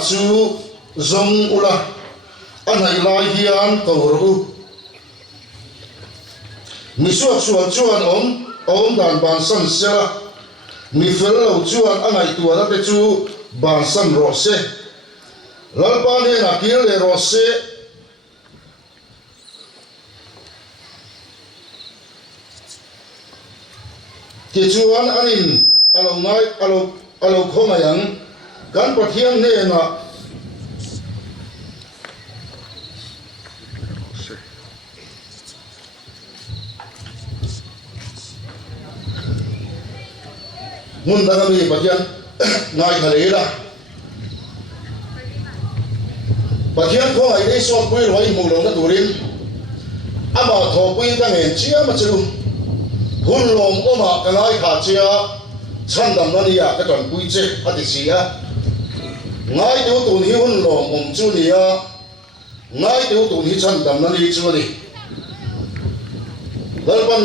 chu zong ula anai lai hian tawru mi suak sual chuan om dan ban san sela mi fel lo chuan angai tuara te chu ban san ro se lalpa ne na kil le ro se ti chuan anin alo ngai alo khonayang kan pathian ne na mun da mi pathian ngai khale la pathian ko ai dei so pui roi mu lo na turin ama tho pui ka ngen chia ma chu hun lom oma ka lai kha chia chan dam na ya ka ton pui che ati sia ngai tu tu ni hun lom chu ni ya ngai tu ni chan dam na ni chu ni dalpan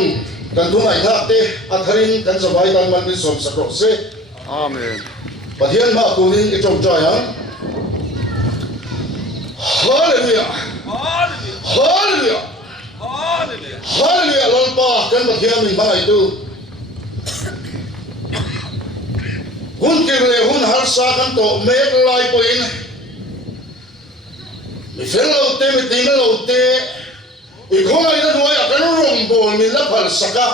kan tu ngai thak te atharin kan sabai kan man ni som sakro se amen pathian ma ku ni i chom cha ya hallelujah hallelujah hallelujah hallelujah lalpa kan pathian min bangai tu hun kirle hun har sa kan to mek lai poin mi fello te mi tinglo te i khongai na nuai a kan rong bol min la phal saka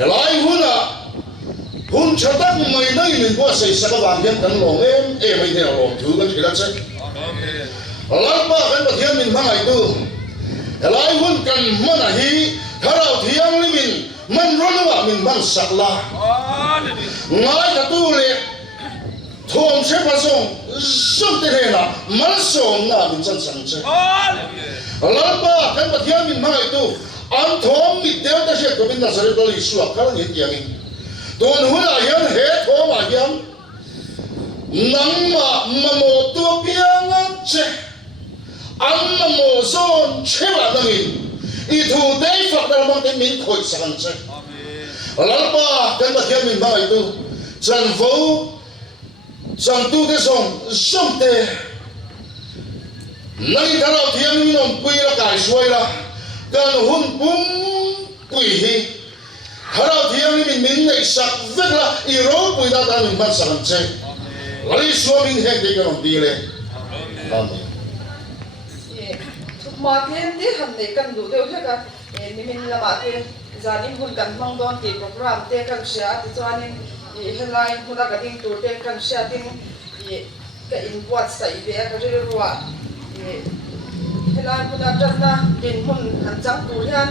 elai huna hun chatak mai nai min bo sei saka wang hian kan long em mai ne long thu kan thila che amen lalpa kan pathian min bangai tu elai hun kan mana hi tharau thiang li min man ronwa min man sakla ngai ka tu le thom se pa song som te he na mal som na min chan sang che lalpa kan pathian min bangai tu an thom mi deu ta she ko min na sare doli su akal ni tiang in don hula hian he thom a hian nang ma mo tu piang che an mo zon che wa na min i thu dei fak dal mang te min khoi sang che lalpa kan pathian min bangai tu chan vo chan tu te song som te nai tharau thiam min om pui la kai suai la kan hun pum pui hi tharau thiam min min nei sak vek la i ro pui da ta min ban sang che lali so min he te kan ti le amen ma thiên thế hẳn để cần đủ tiêu hết cả mình là bà thiên gia đình hun cần mong đón thì program thế cần sẽ thì cho nên headline hun đã cái tin tụi thế cần sẽ tin cái input sai về cái gì rồi headline hun đã rất là tin hun hẳn chẳng tụi hen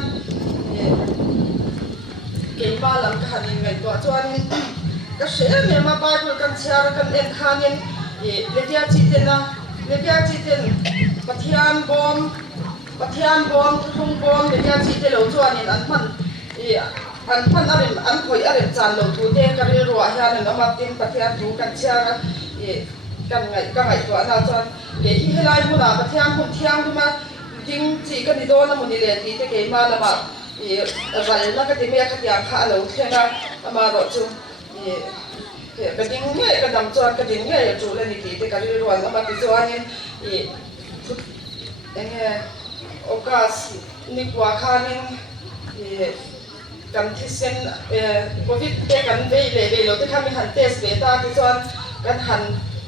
cái ba làm cái hành ngày tụi cho nên cái sẽ mình mà bài hun cần sẽ cần em khan nên để dia chỉ tên là để dia chỉ tên pathian bom thung bom de ya chi te lo chuan in an phan arim an khoi arim chan lo thu te ka ri ro hian an ma tin pathian thu kan chia kan ngai to na chuan ke hi helai mu na pathian hun thiang tu ma ding chi ka ni do na mu ni le ti te ke ma la ma ral na ka ti me ka tiang kha lo thena ama ro chu ka ding nge ka dam chuan ka ding nge chu le ni ti te ka ri ro an ma ti chuan in okas ni kwa khanin kan thisen covid te kan ve lo te khami han test ve ta ti chuan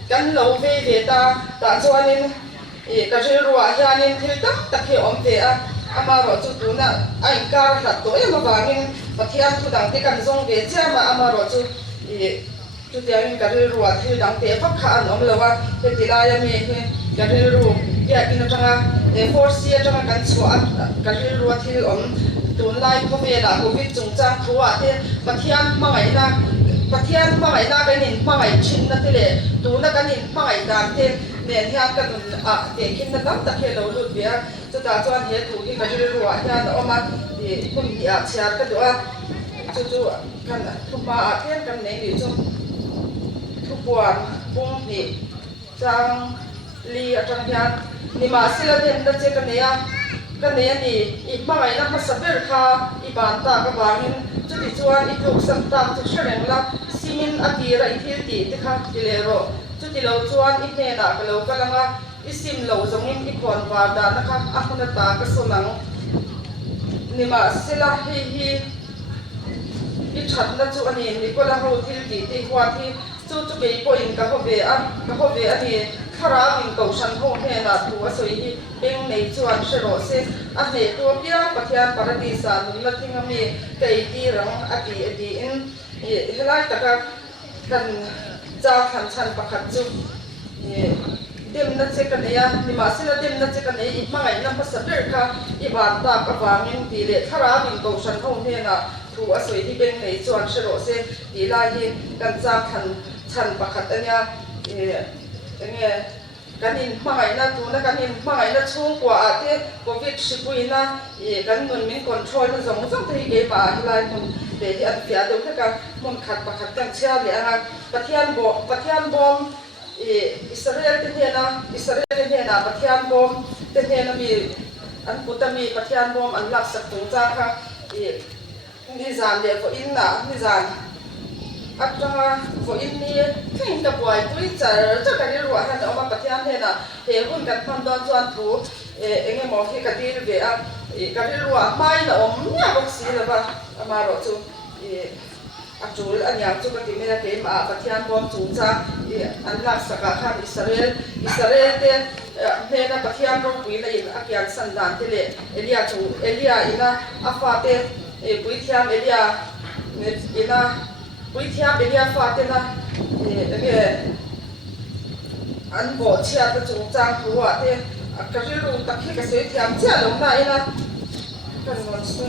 kan lo ve ta chuan in ka ri ruwa hianin thil tak he om te a ama ro chu tu na ai kar hlat to em awangin pathian thu dang te kan zong ve cha ma ama ro chu chu te in ka ri ruwa thil dang te phak kha an om lawa te ti la ya me he ka ri ru ya in atanga force ya tanga kan chua ka ri ru thil om tun lai ko ve la covid chung chang khuwa te pathian mangai na ka nin mangai chin na te le tu na kan nin mangai dan te nen hian kan te kin na tam ta he lo lut bia chu ta chuan he tu ki ka ri ru hian oma hum ya chiar ka do chu kan thuma thian kan nei ni chu thu puan pung ni chang li atang hian ni ma sila den da che kan ne ni i mangai na masaber kha i ban ta ka bangin chu ti chuan i thuk sam tam chu shreng la simin atira i thil ti te kha ti le ro chu ti lo chuan I hne na ka lo ka langa isim lo zongin I khon war da na kha akhna ta ka sonang nima sila hi I that na chu ani ni ko la ho thil ti ti hwa thi chu chu ke po in ka ho ve ani khara in ko san ho he na tu a soi hi beng nei chuan shero se a he tu pia pathian paradisa nu la thinga mi kai ti rang ati in helai taka kan cha khan chan pakhat chu dem na che kan ya ni ma sila dem na che kan I mangai na pasader kha I ban ta ka wangin ti le khara in ko san ho he na tu a soi hi beng nei chuan shero se ti lai hi kan cha khan chan pakhat ania kanin mangai na tu na kanin mangai na chung kwa ate covid sipuina kan nun min control na zong te ge pa hilai mun de hi at pia de ka mun khat pakhat kan chia le anga pathian bom Israel te na pathian bom te na mi an putami pathian bom an lak sak tung cha kha ni zan le ko inna ni zan atanga fo inni thin ka boy pui char cha ka ni ruwa han oma pathian he na he hun kan phan don chuan thu enge mo hi ka dir be a ka ri ruwa mai na om nya bok si la ba ama ro chu atul anyang chu ka ti me ke ma pathian bom chu cha an lak saka khan Israel te he na pathian ro pui na in akyan san dan te le elia ina afate pui thiam elia ina Pui thiam belia fatena an bo chia ta chung chang thuwa te ka ri ru ta khi ka se thiam chia lo na ina kan ngon se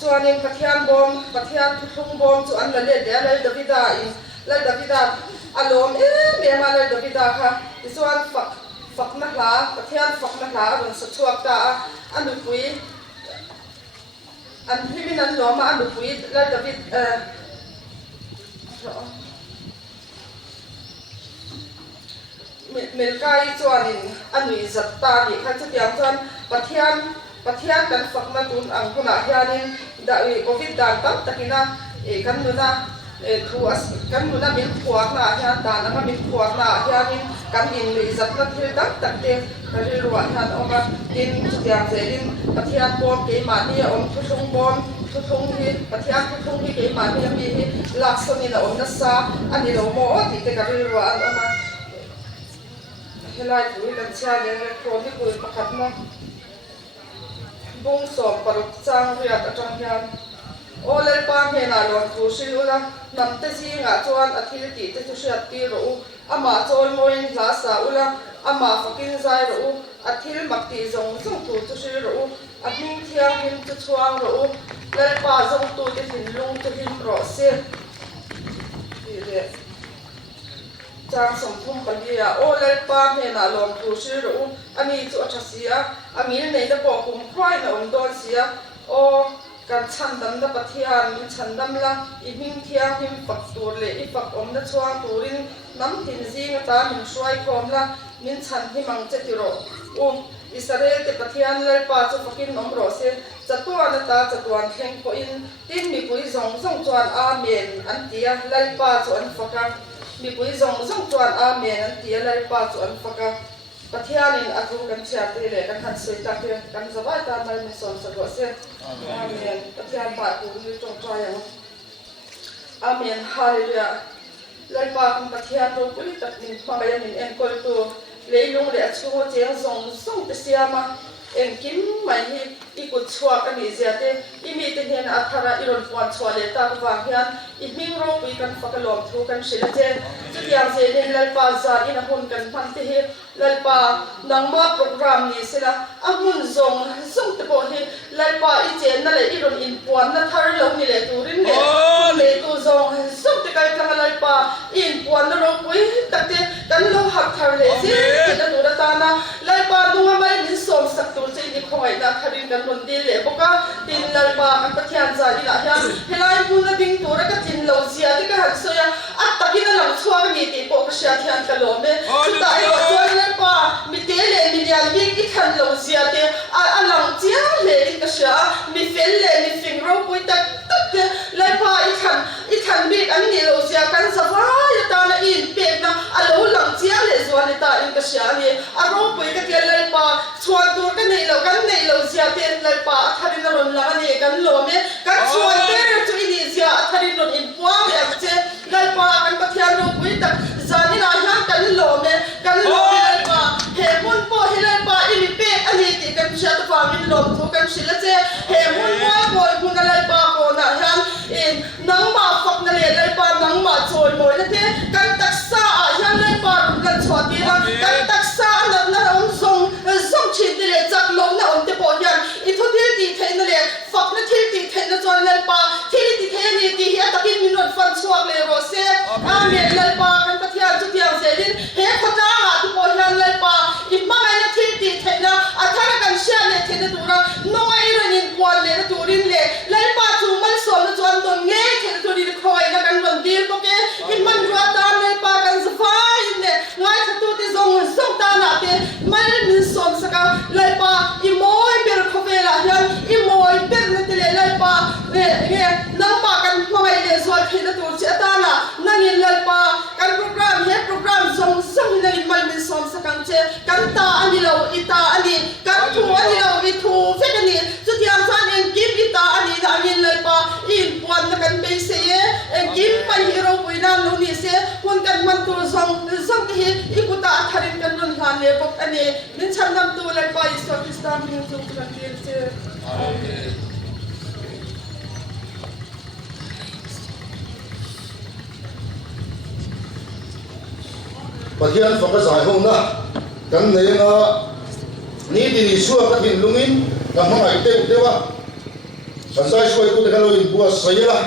chuanin pathian thuthung bom chu an la le de la davida alom me ma la davida kha chuan fak na hla pathian fak na hla rung sa chuak ta anu pui an himin an loma anu pui la David melkai chuanin anui zat ta ni kha chu tiang chuan pathian kan fak na tun ang huna hianin da covid dan tam takina kan nuna kan nuna min khuak na hian dan anga min khuak na hianin kan in le zat na thil tak tak te kari ruwa han oma tin chutiang zelin pathian bom ke ma ni om thuthung hi pathian thuthung hi ke ma ni mi hi laksoni na om na sa ani lo mo ti te kari ruwa an oma helai pui kan cha le kroni pui pakhat na bung som paruk chang ria ta tang hian olel pam he na lon thu sil ula nam te ji nga chuan athil ti te chu shat ti ro ama choi moin la sa ula ama fakin zai ro athil makti zong zong tu chu sil ro ahing thiang hin chu chuang ro lel pa zong tu te thin lung te him ro se ire chang som thum palia olel pam he na lon thu sil ro ani chu athasia amil nei da po kum khwai na om don sia o kan chandam da pathian min chandam la I hing thiang him pak tur le I pak om na chuang turin nam tin jing ta min shwai khom la min chan hi mang che ti ro Israel te pathian lal pa chu fakin nom ro se chatuan ta chatuan thleng ko in tin mi pui zong chuan amen an tia lal pa chu an faka mi pui zong chuan amen an tia lal pa chu an faka pathianin athu kan chia te le kan han soi ta te kan zawai ta mai mi son sa ro se amen pathian pa tu ni tong twa yang amen hallelujah lai pa kan pathian ro pui tak min phang min en kol tu leilung le chu cheng zong te siama en kim mai hi ikut chua kan ni ziate imi te hen athara iron puan chua le ta wa hian I ming ro pui kan fakalom thu kan shila je yang je len lal pa za ina hun kan phan te he lal pa nangma program ni sila amun zong te bo hi lal pa I je na le iron in puan na thar lo ni le turin le tu zong te kai tlang lal pa in puan na ro pui takte kan lo hak thar le je na nu da ta na lal pa dunga mai min som sak tu che ni khoi na tharin kan non di le boka tin lal pa kan pathian za ila hian helai pu na ding tu ra ka tin lo zia ti ka han soya at takina lang chuang ni ti po ka sha thian ka lo me chu ta I wa chuan lal pa mi te le mi ya mi i khan lo zia te a lang chia le in ka sha mi fel le mi fing ro pui tak tak te lai pa i khan bi an ni lo zia kan sa va ya ta na in pe na a lo lang chia le zo ni ta in ka sha ni a ro pui ka ke lai pa chuan tur ka nei lo zia te lai pa tharin na ron la ni kan lo me kan chuan te chu i ni zia tharin ron in pwa me che lai pa kan pa thian ro pui tak zani na han kan lo me lai pa he mun po he lai pa i mi pe ani ti kan sha ta fa min lom thu kan shila che he mun mo mun lai pa ko na han in nang ma fak na le lai pa nang ma choi moi na te kan tak sa a han lai pa kan chwa ti ha kan tak sa na ong song chin ti le chak lo na om te po yan i thu ti ti the na le fak na ti ti the na chon lai pa ti ti the ni ti hi ta kin minut fan chuak le ro se a me lai pa kan pa thia chu tiang se din he khota ha tu po yan lai pa i ma na ti ti the na a thara kan sha le the na tu ra no ai ro nin kwal le tu rin le lai pa chu man so na chon ton nge the tu ri khoi na kan ron dir ko ke i man ro ta lai pa kan sa fai ne ngai tha tu ti zong ta na te man min som saka lai pa i moi ber kho ve la yan i moi ber na te le lai pa nge nang pa kan mai le so the na tu che ta na nang in lai pa kan program song na in mal min som saka che kan ta ani lo i ta ani kan thu ani lo i thu fe kan ni chu tiang san en kim i ta ani da in lai pa in puan na kan be se en kim pa hero pui na no ni se hun kan man tu song hi i ku ta tharin kan ron han le bok ani min cham nam tu lai pa i so kistam min chu kan ti se amen Pathian focus ai hong na kan nei na ni ti ni suwa ka tin lungin ka mangai te dewa san sai suai tu te ka lo in bua sayela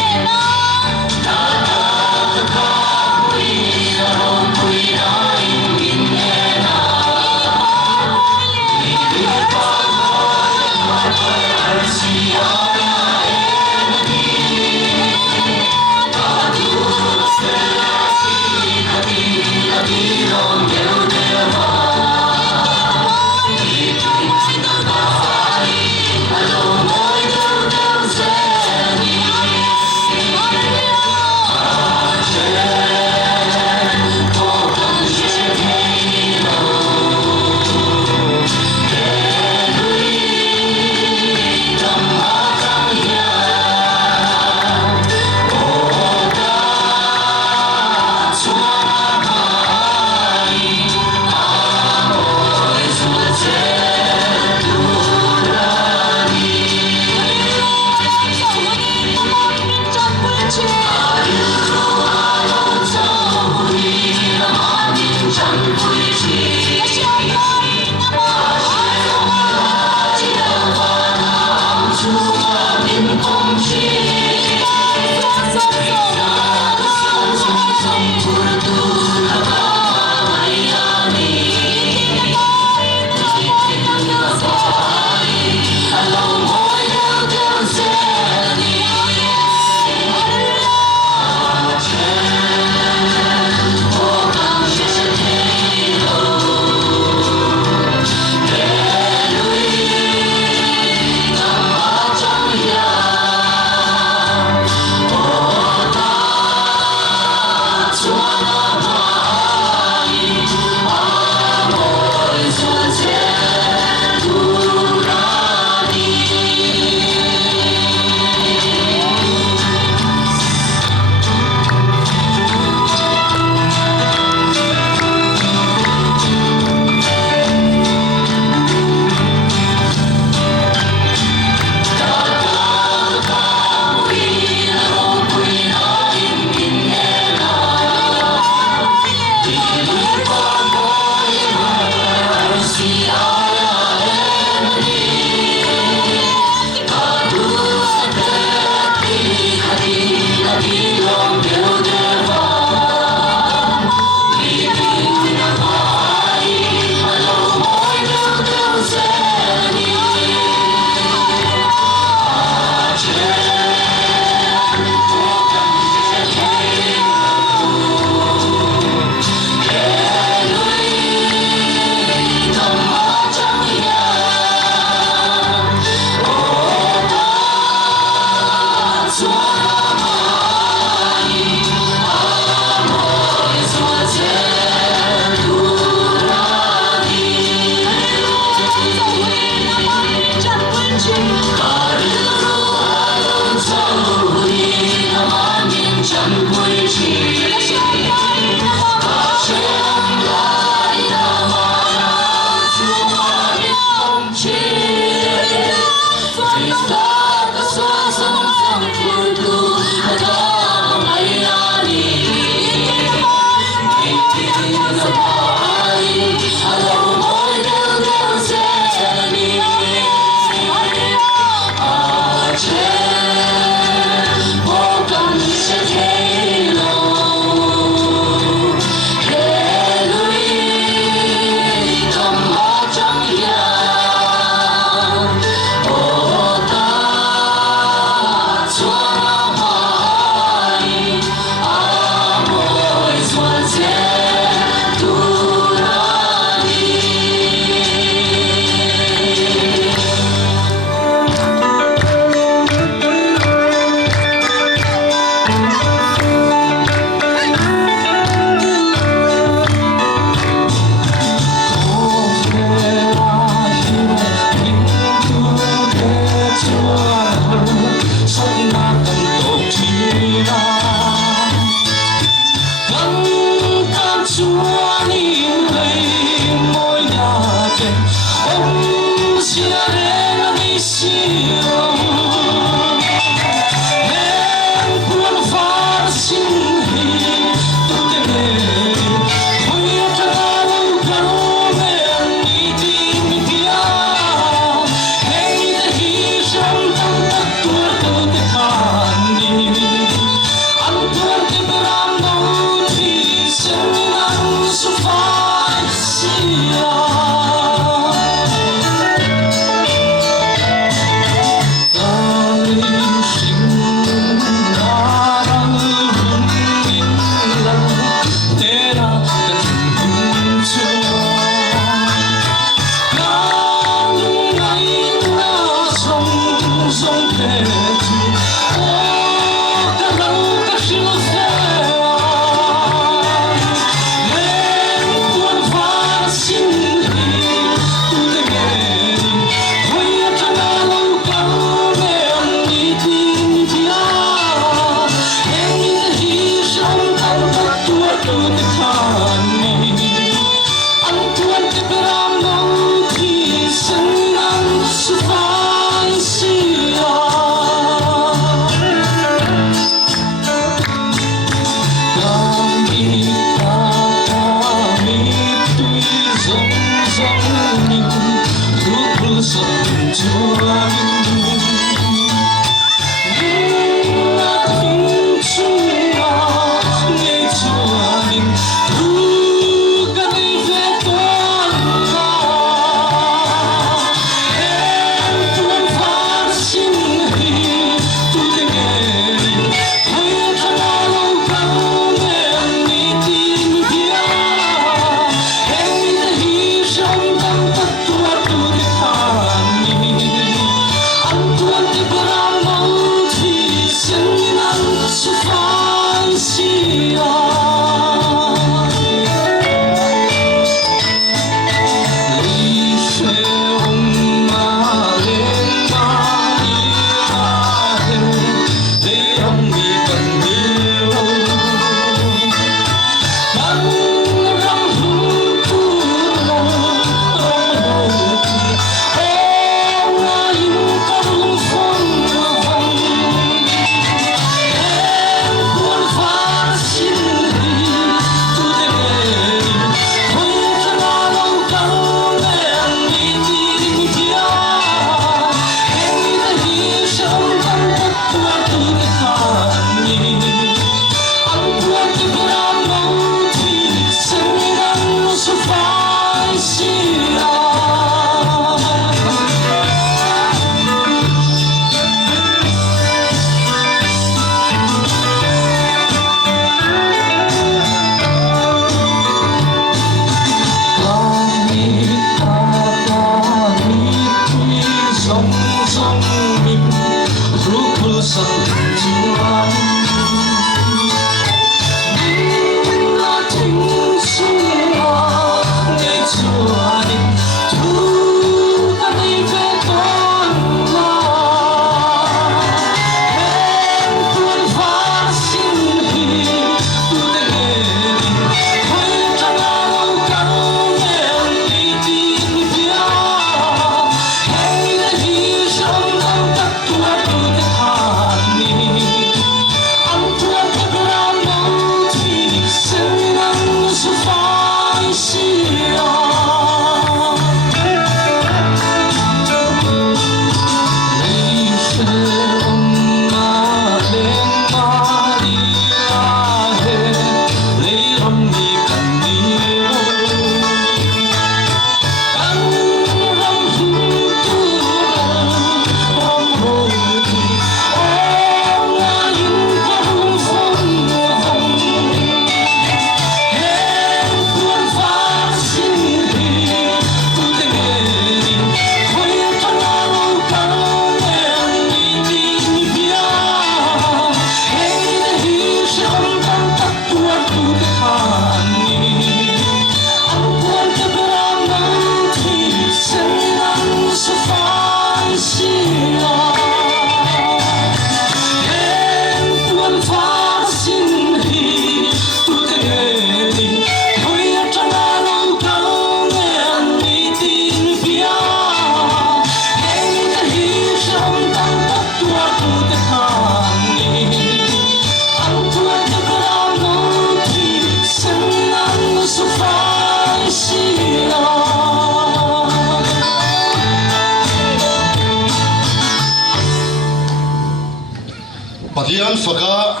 Patian faka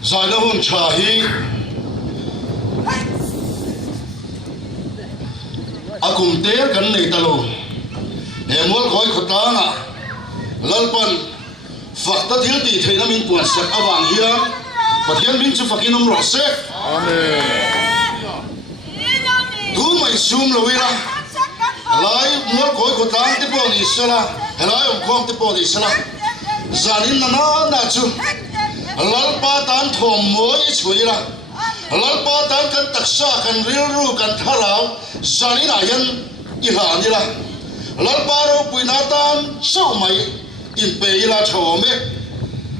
zaina hun chahi akum te kan nei talo hemol khoi khotana lalpan fakta thil ti theina min puan sak awang hiam Patian min chu fakinom ro se amen tu mai sum lovira lai mol khoi khotang te po ni sala helai om khom te po ni sala zanin na chu lalpa tan thom moi chuira lalpa tan kan taksa kan ril ru kan tharau zanin ayan ihani la lalpa ro puina tan so mai in pe ila thome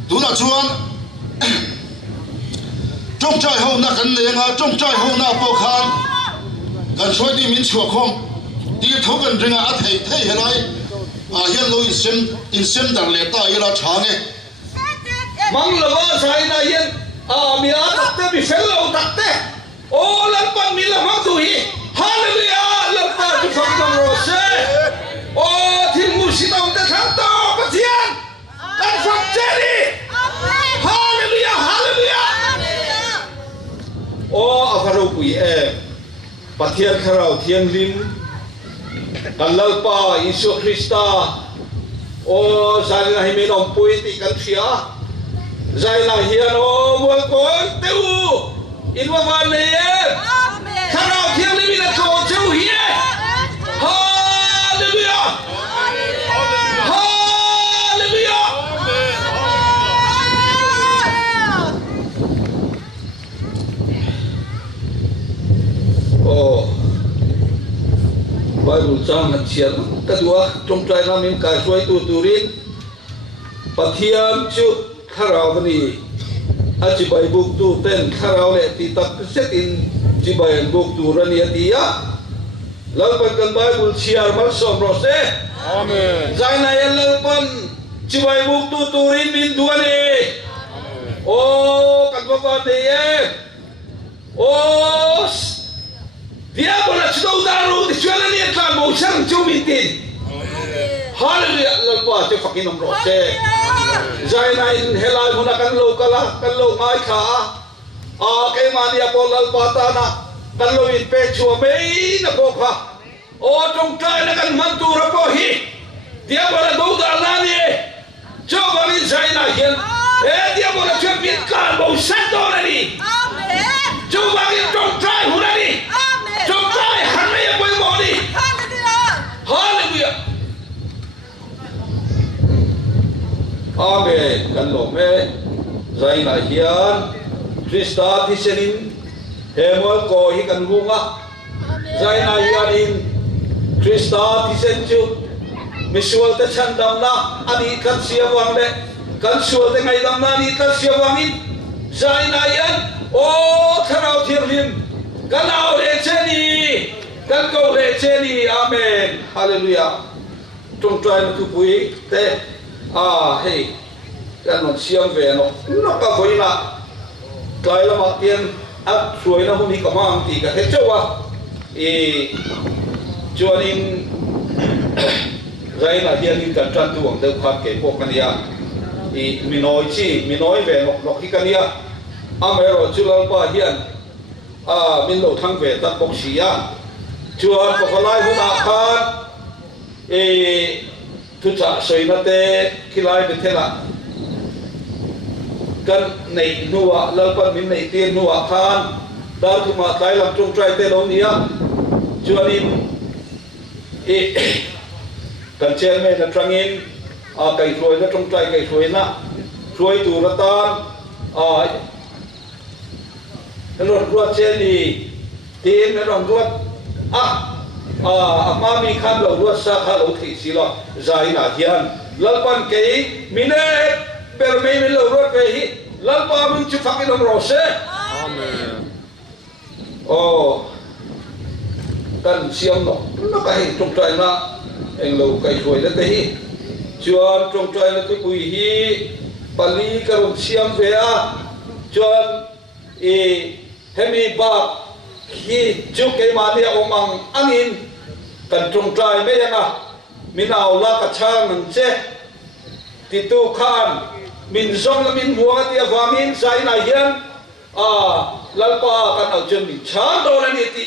tuna chuan trong trai ho na kan lenga trong trai ho na po khan kan soi di min chua khom ti tho kan ringa a thei thei helai a hian lo in sem dar le ta ila thange mang lawa sai na hian mi a takte mi fel lo takte o lan pan mi la mang tu hi hallelujah lan pa tu phang dong ro se o thil mu si dong te thang to pathian kan phang cheri hallelujah hallelujah o afaro pui pathian kharau thiang lim kan lalpa Isu Krista o zai na hi me nom pui ti kan thia zai na hian o mual kon teu in wa van ne amen kharau thiang lim na ko cheu hi hallelujah hallelujah oh Bible chang na chian ta dua trong trai na min ka suai tu turin pathian chu kharau ni a chi bai buk tu ten kharau le ti tak setin chi bai buk tu rani atia lalpan kan Bible chiar mal som ro se amen zai na yan lalpan chi bai buk tu turin min dua ni o kan ba de o dia bola chdo daru di chuala ni tlan mo chang chu min tin hallelujah lalpa te fakin om ro se zai na in helai huna kan lo kala kan lo mai kha a ke mani apol lalpa ta na kan lo in pe chu mei na ko kha o trong trai na kan man tu ra po hi dia bola do dar na ni cho ba min zai na hian dia bola chu min kan mo sa to na ni amen chu ba min trong trai huna ni trong trai han me ya boy mo ni hallelujah amen kan lo me zai na hian Krista thi senin hemol ko hi kan lunga zai na hian in Krista thi sen chu misual te chan dam na ani kan sia wang le kan sual te ngai dam na ni kan sia wang in zai na hian o tharau thir lim kan au le cheni kan ko le cheni amen hallelujah trong trai na tu pui te hey kan non siam ve no ka khoi na kai la ma tien at suai na huni ka mang ti ka he chawa chuanin zai na hian in kan tran tu ang deu khat ke pok kan ya minoi ve no ki kan ya amero chulal pa hian min lo thang ve ta bok sia chuan ko khalai huna khan tu cha soi na te khilai be thela kan nei nuwa lalpan min nei te nuwa khan da tu ma tai lam chung trai te lo nia chuanin kan chen me na trangin kai roi na chung trai kai roi na roi tu ra tan rot ruat chen ni tin na ron ruat ma mi khan lo ruat sa kha lo thi si lo zai na hian lalpan ke mine per me min lo ruat ve hi lalpa min chu fakin om ro se amen kan siam no ka hi trong trai na eng lo kai khoi la te hi chuan trong trai na tu pui hi pali ka rom siam ve a chuan hemi ba hi chu ke ma ni omang angin kan trong trai me yana minau la ka chang nang che ti tu khan min zong la min buang atia vamin sai na hian lalpa kan au chen min chan do na ni ti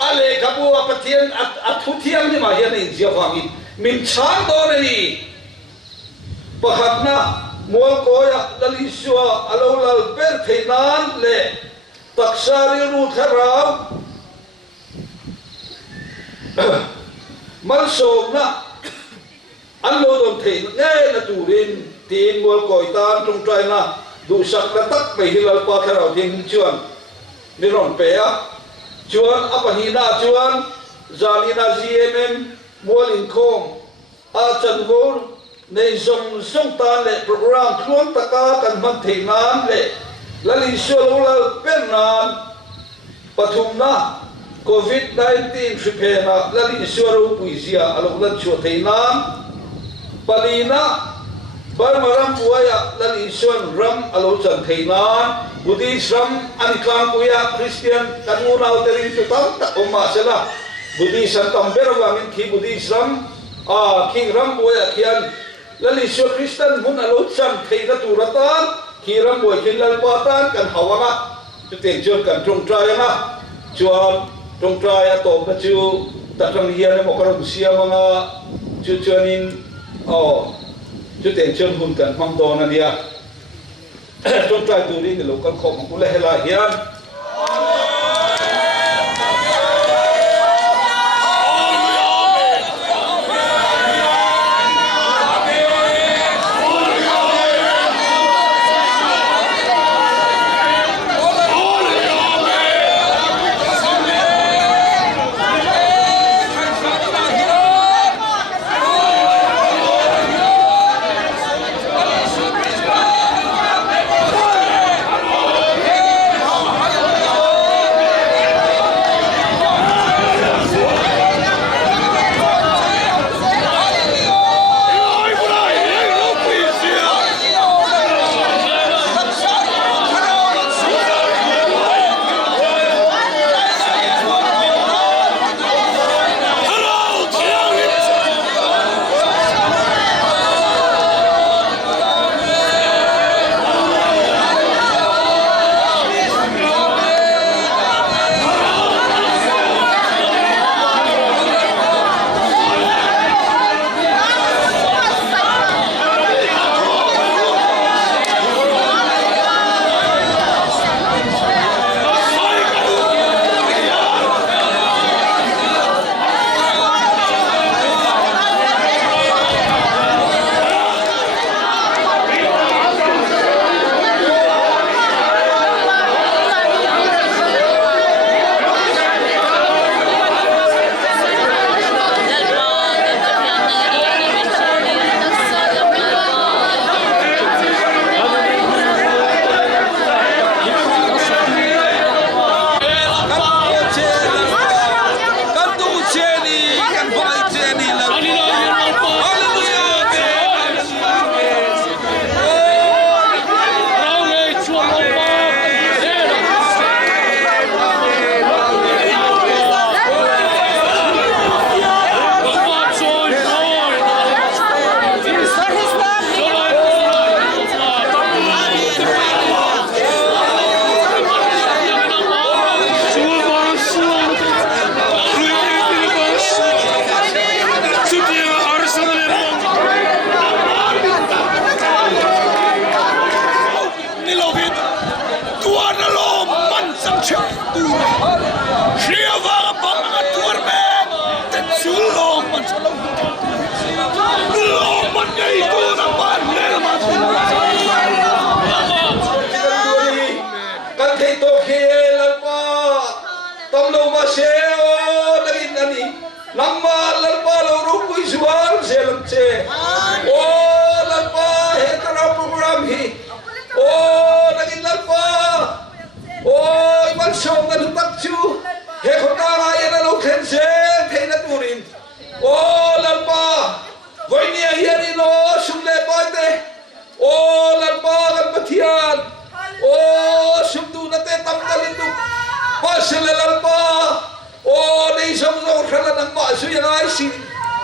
ale kabu apathian athuthiam ni ma hian in zia vamin min chan do na ni pakhatna Mualkawiah lali suwa alo lal per theinan le taksari ru tharau mal som na anlo don thei nge na turin tin Mualkawiah tan tung trai na du sak la tak mai hilal pa tharau ding chuan ni ron pe a chuan apahina chuan zalina gmm Mual Inkhawm a chanvor nei zong tan le program thuang taka kan man theinan le lali solo la pernan pathumna COVID-19 tripena lali solo puisia aloklan chu theinan palina barmaram puaya lali son ram alochan theinan buddhism aniklang puya christian kanuna uterin tutam ta oma sela buddhism tamber wangin ki buddhism king ram puaya kian lali sio Kristen mun alochan theina turatan kiram boy kilal patan kan hawanga tu teng jor kan trong trai nga chuan trong trai to pa chu tatang hian mo karon sia mga chu chuanin chu teng jor hun kan mang don ania trong trai tu ring lo kan khom ku le hela hian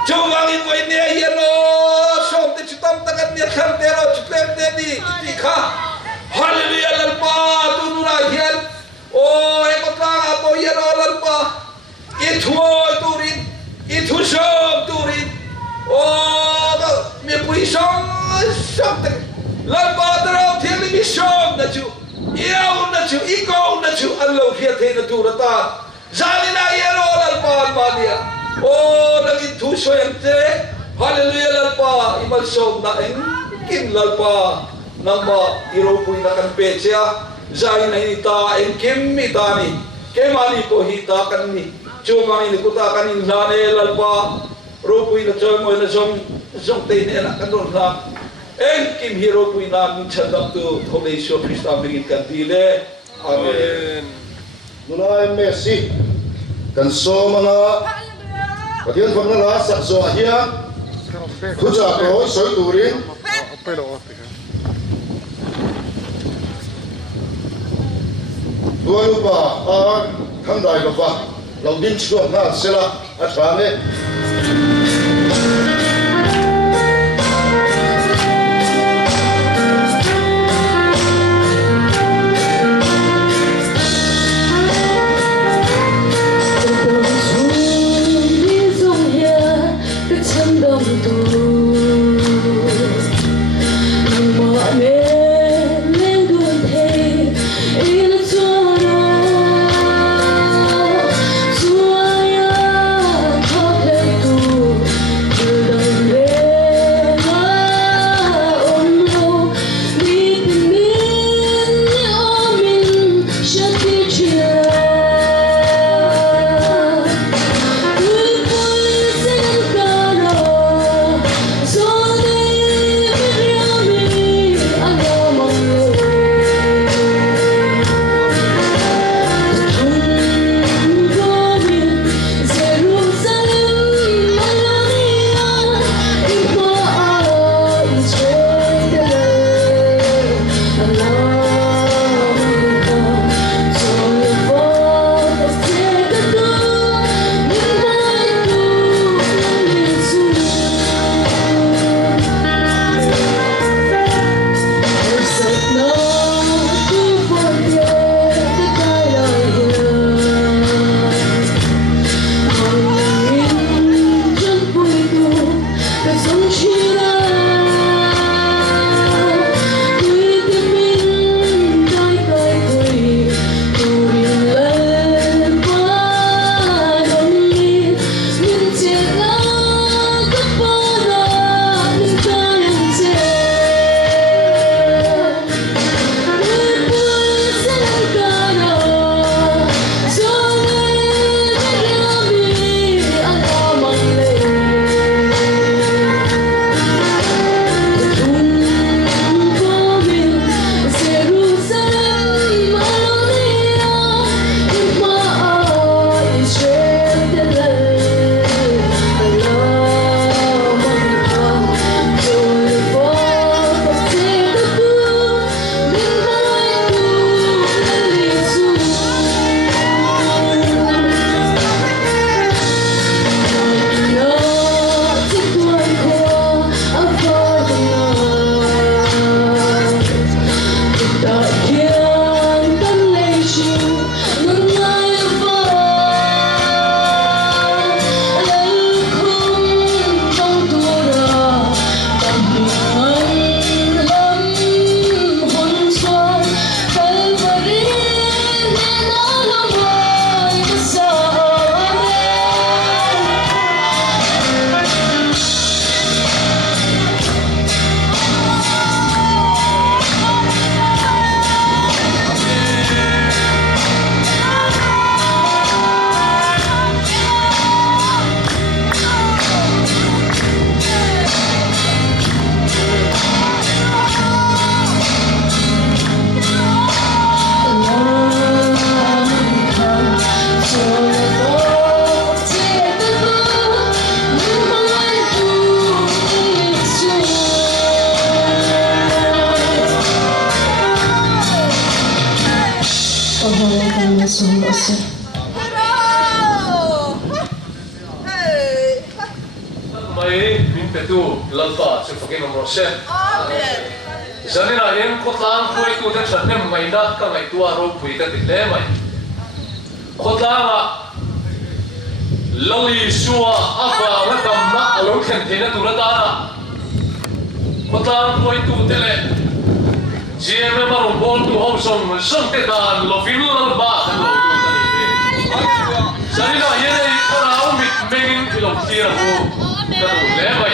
Jom angin wai ne yelo som te chutam takat ni khan tero chutem te ni sắp tới lần ba tao thiên lý mission na chú yêu na chú iko na chú ăn lâu kia thế na chú ta gia đình này yêu lần ba ba dia ô đang in thu soi em thế hallelujah lần ba imal som na anh kim lần ba nang ba ropui na kan pecha gia đình này ta anh kim mi ta ni kem ani po hi ta kan ni chú mang ini kuta kan in zane lần ba ropui na chơi ngồi na som tây này là kan don ha en kim hero pui na min chadam tu thole so Christa mingit kan dile amen nulai Messi kan so mana patian phang na la sak so hian thu cha ko soi turin tua lupa a thang dai lupa lòng din chuột na sela a thane lalpa chu fakin om rose zanina em khotlang khoi tu te chan nem mai na ka mai tua ro pui ka ti le mai khotlanga lali suwa afa wa tam na alo khen thena tu na ta na ก็ตามไว้ตู้เตะเจียมมาลงบอลตู้ห้องส่งส่งเตะดานลฟิลล์บ้ากันลงตู้ตะนี้ฉันนี่นะยังไงก็เรามิดเมงินที่ลงเทียร์กูกระดูกเละไป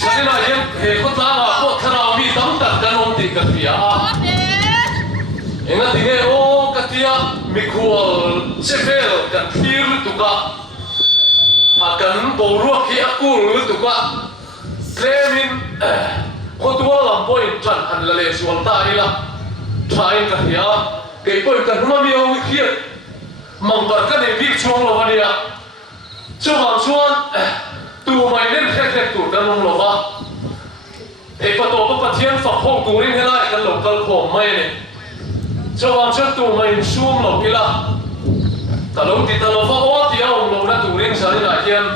ฉันนี่นะยังก็ตามพวกเรามีตั้งแต่กันลงติดกันที่ยังไงที่โอ้กันที่มีขวดเชฟเฟลกันที่รู้ตุกะakan boruak ki aku tuka klemin khotwa lampoi chan han lale sual ta ila thain ka hiya ke poi kan huma mi au khia mang par ka ne bik chuang lo wania chuang chuan tu mai nen khek tu kan long lo ba e pa to pa pathian fa khong tu ring helai kan lo kal khom mai ne chuang chuan tu mai sum lo ila ta lo ti ta lo fa o ti au lo na tu ring sa ni na hian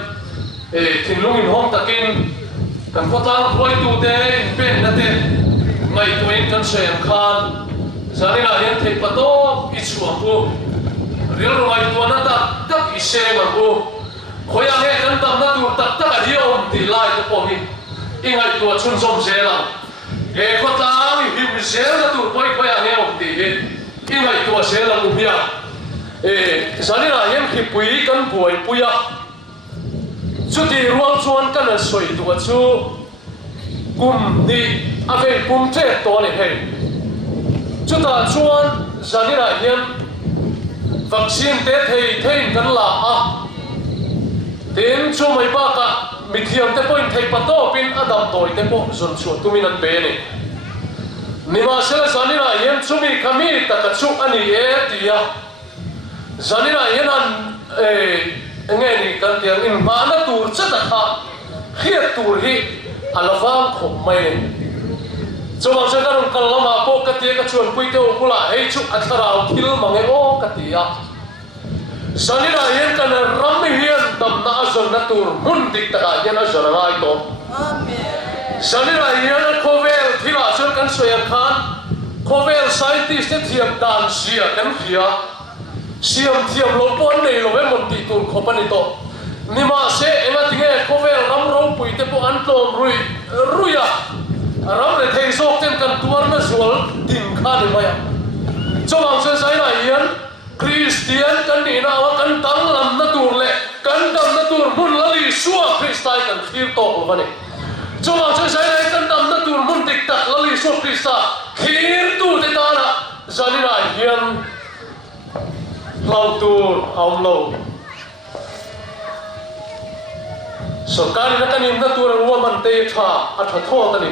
thin lung in hong takin kan ko ta khoi tu te pen na te ngai tu in kan sem khan sa ni na hian thei pa to i chuang pu ril ro ngai tu na ta tak i se ma pu khoi a he kan tam na tu tak tak a ri om ti lai te po hi i ngai tu chun som se la ko ta hi mi se na tu poi khoi a he om ti hi i ngai tu se la lu bia sani na yem khi pui kan buai puya chu ti ruang chuan kan a soi tu chu kum ni ave kum che to ni he chu ta chuan sani na yem vaccine te thei kan la a tin chu mai ba ka mi thiam te point thei pa to pin adam toi te po zon chu tu min an be ni ni ma sela sani na yem chu mi khami ta ka chu ani e tia zanina yenan nge ni kan tiang in mana tur chata kha khiat tur hi alawang khom mai chawang sa kan kalama po katia ka chuan pui te opula hei chu atharau thil mange o katia zanina yen kan ram hian tam na zon na tur mun dik ta yen a zon ngai to amen zanina yen khovel thila chon kan soyan khan khovel scientist te thiam dan sia kan khia siam thiam lo pon nei lo em ti tur khopani to nima se ema tinge kovel ram ro pui te po an tlom ruya ram re thei sok ten kan tuar na zual tim kha ni maya chawang se sai na yan christian kan ni na wa kan tang lam na tur le kan dam na tur mun lali suwa kristai kan khir to bani chawang se sai na kan dam na tur mun dik tak lali suwa krista khir tu te ta na zanina yan lau tur aum lau sarkari na kanin na tur ruwa man te tha at tho tani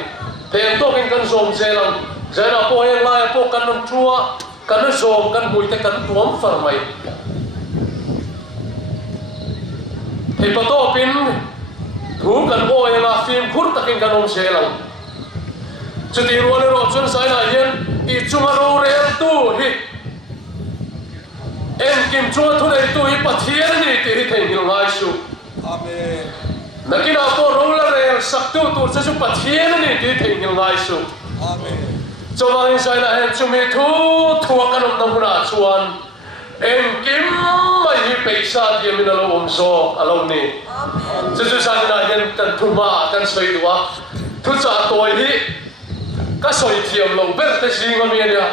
te to kin kan zom zelang zera po he lai po kan nam thua kan zom kan hui te kan tuam far mai te pa to pin thu kan o he la film khur takin kan om zelang chuti ruwa le ro chun sai na yen I chuma ro re tu hi em kim chua thu nei tu hi pathian ni ti hi thei hil ngai su amen nakina po ro la re sak tu tu sa su pathian ni ti thei hil ngai su amen chawang sai na hen chumi thu kan om nam na chuan em kim mai hi peisa ti min alo om zo alo ni amen chu sa na hen kan thu ma kan soi duwa thu cha toi hi ka soi thiam lo ber te sing mi ania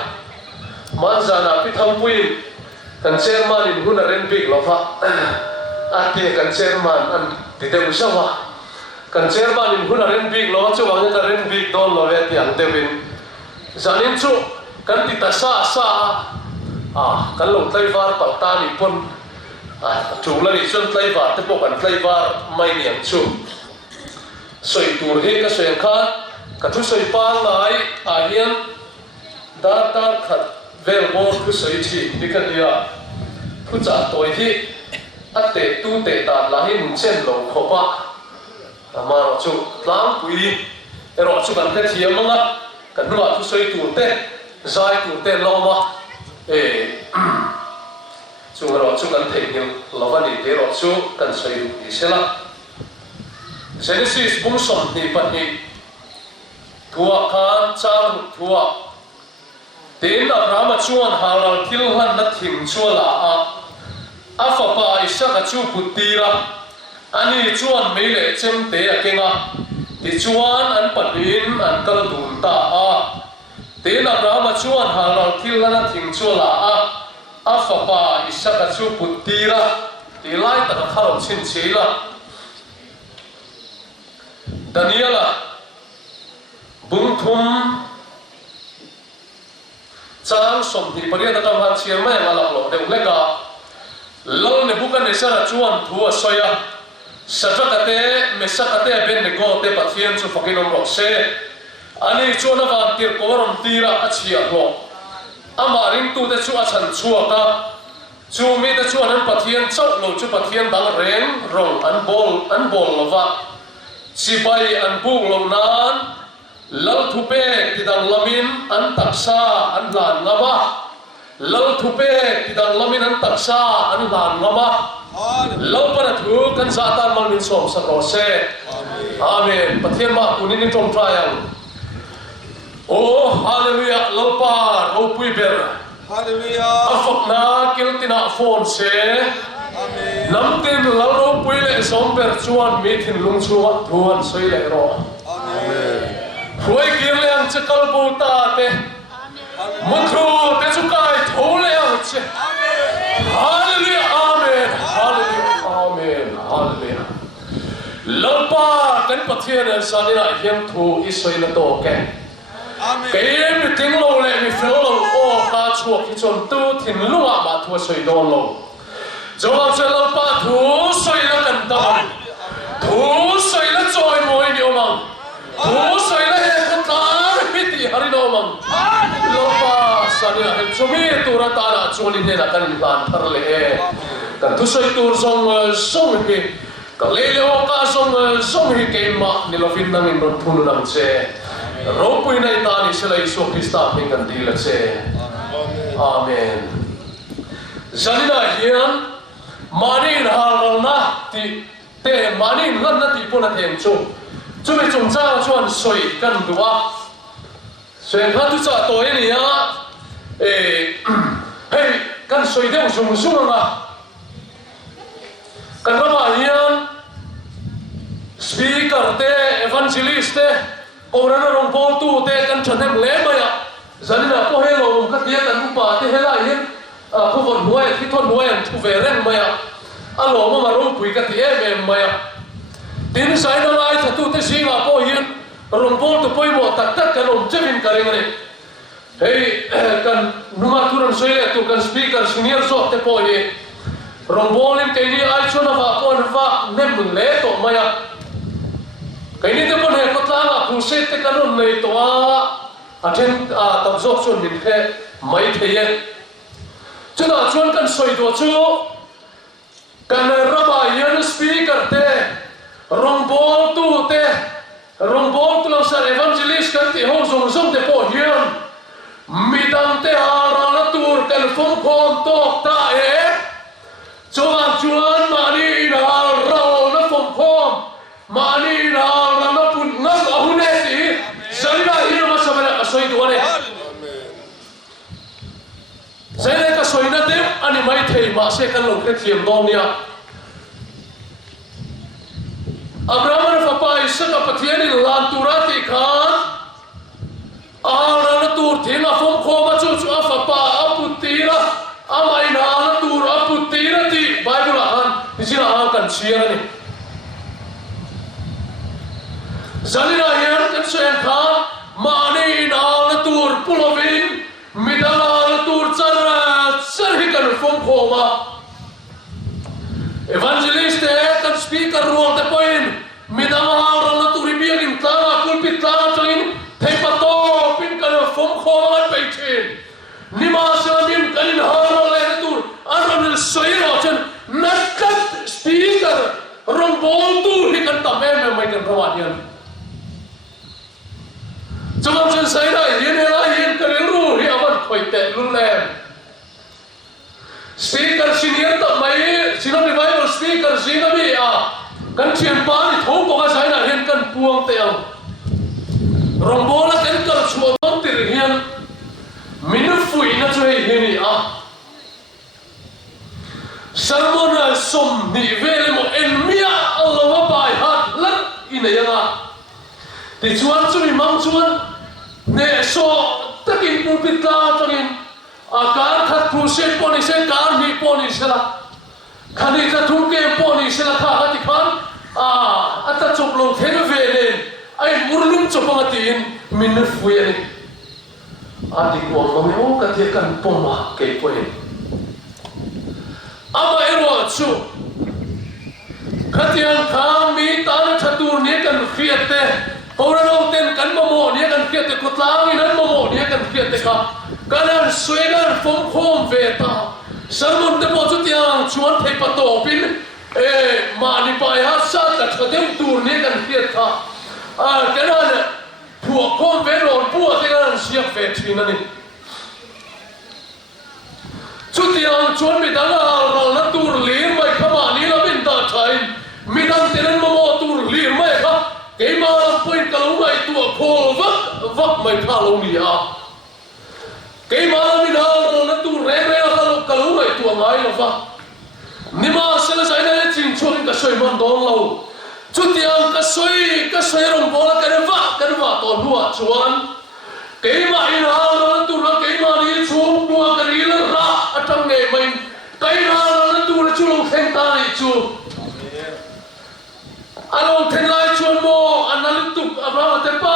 manzana pi tham pui kan chairman in huna ren big lofa ati kan chairman an ti te usawa kan chairman in huna ren big lo chu wang ta ren big don lo le ti ang te win zanin chu kan ti ta sa kan lo tlai var pa ta ni pon chu la ni chon tlai var te po kan tlai var mai ni ang chu soi tur he ka soi kha ka thu soi pa ngai a hian data khat vel bor khu soi thi dikania thu cha toi hi ate tu te ta la hi mun chen lo khopa ama ro chu tlang pui ro chu kan te thiam nga kan ro thu soi tu te zai tu te lo ma chu ro chu kan thei ni lo va ni te ro chu kan soi ni sela Genesis bung som ni pa ni thua khan chang thua tin Abraham chuan halal thilhan na thing chuala a fa pa Isaac chu putira ani chuan meile chem te akenga ti chuan an panin an kal dun ta a tin Abraham chuan halal thil lana thing chu la a fapa Isaac chu putira ti lai ta khalo chin chila Daniela bung thum chang som ti paria ta kam han chiang mai malak lo deu leka lo ne bukan ne sara chuan thu soya Satakate, mesakate ben nego te pathian chu fakinom ro se ani chona van tir korom tira achia ro amarin tu te chu achan chuaka chu mi te chu an pathian chau lo chu pathian dang reng rong an bol lova sipai an bung lo nan lal thupe tidang lamin an taksa an lan ngama lal thupe tidang lamin an taksa an lan ngama lâu para thu kan zatan mal min som sa rose amen pathian ma kunin in trong trial oh hallelujah lâu pa ropui ber hallelujah afok na kiltina phone se amen nam tin lo ropui le som ber chuan mi thin lung chuwa thuan soi le ro amen khoi kir le ang chakal bu ta te mun thu te chu kai tho le ang che hallelujah Hallelujah. Lalpa kan pathian an sanina hiam thu isoi na to ke. Amen. Ke mi ting lo le mi fel lo o ka chuak hi chon tu thin lunga ma thu soi don lo. Jawab se lalpa thu soi na kan ta. Thu soi na choi moi ni omang. Thu soi na he ka ta hi ti hari no omang. Lalpa sanina he chumi tu ra ta na choli ne na kan plan thar le he. Kan tu soi tur song hi ka lele o ka song hi ke ma ni lo fin na min ron phunu nam che ropui nai ta ni selai so Krista min kan dil che amen zanina hian manin hal na ti te manin lan na ti pona them chu chu me chung cha chuan soi kan duwa sen ha tu cha to ni ya hey kan soi de sung na kan rama hian speaker te evangelist te korana rong pol tu te kan chanem le maya zanina ko helo ka tia kan pa te hela hian ko von nuai thi thon nuai an thu ve ren maya alo ma rong pui ka ti em maya tin sai na lai tu te singa ko hian rong pol tu poi mo tak tak kan rom chevin kareng re hey kan numa turan soile tu kan speaker senior so te po hi Rombolin kay ni ay chuna va pon va nem le to maya kay ni te pon he ko tla ku se te kanon nei to a then tam jok chun min khe mai theye chuna chun kan soi do chu kan rama yan speaker te rombol tu lo sar evangelist kan ti ho zong te po hian midang te ara na tur kan phong kon tok ta Chuan mani na rao na phong phong mani na na pun ngang ahuneti sarina hina masamana kasoi duane Zene kasoi na dem ani mai thei ma se kan lo kre thiam dom nia Abraham fa pa Isaac pathian in lan turati khan ara na tur thina phong khoma chu fa pa aputira amai na tur aputira ti Bible han isina han kan chiara ni Zalina hian kan sen kha mani na tur pulovin midala tur char hi kan phong khoma evangelist kan speaker role te point midala na tur bialim ta pulpit ta changin thei pato pin kan phong khoma peichin nima samin kan haro le tur aron soiro chen nakat speaker rombol tu hi kan ta me mai kan rawat hian chama chen sai ra hian kan ru hi awan khoi te lun le speaker senior ta mai sino revival speaker sino bi kan chen pa ni tho ko ka sai na hian kan puang te ang rombol kan kal chuan tir hian minu fui na choi hini Salmona som ni vele mo en mia Allah wa bai hat lat ina yanga thì chuan chu mi mang chuan ne so takin pulpit la takin kar khat phu se poni se kar mi poni se la khani ta thum ke poni se la kha ti khan ata chop lo thenu ve len ai murlum chopanga tin min na fui ani adi ko ngam o ka the kan poma ke poe ama ero chu khatian kham mi tan thatur ne kan fiate Orang ten kan momo ni kan fiat te kutlang inan momo ni kan fiat te ka kanan suegan fom khom veta sarmun te po chutiang chuan thei pato pin mani pai ha sa ta chadem tur ni kan fiat tha kanan puak khom ve ron puak te kan siak ve thina ni chutiang chuan mi dang al na tur lir mai khama ni la bin ta thai mi dang tenan momo tur lir mai kha cái mà point kalau mai tua khol vak mai thalo ni a cái mà mình đâu nó tu re kalau mai tua mai lo va ni ma sala sai na chin chon ka soi man don lo chu tiang ka soi rom bola ka va to lua chuan cái mà in ha nó tu na cái mà ni chu lua ka ri la ra atang ne mai cái na tu na chu lo khen ta ni chu Along ten lai chuan mo anal tuk abang te pa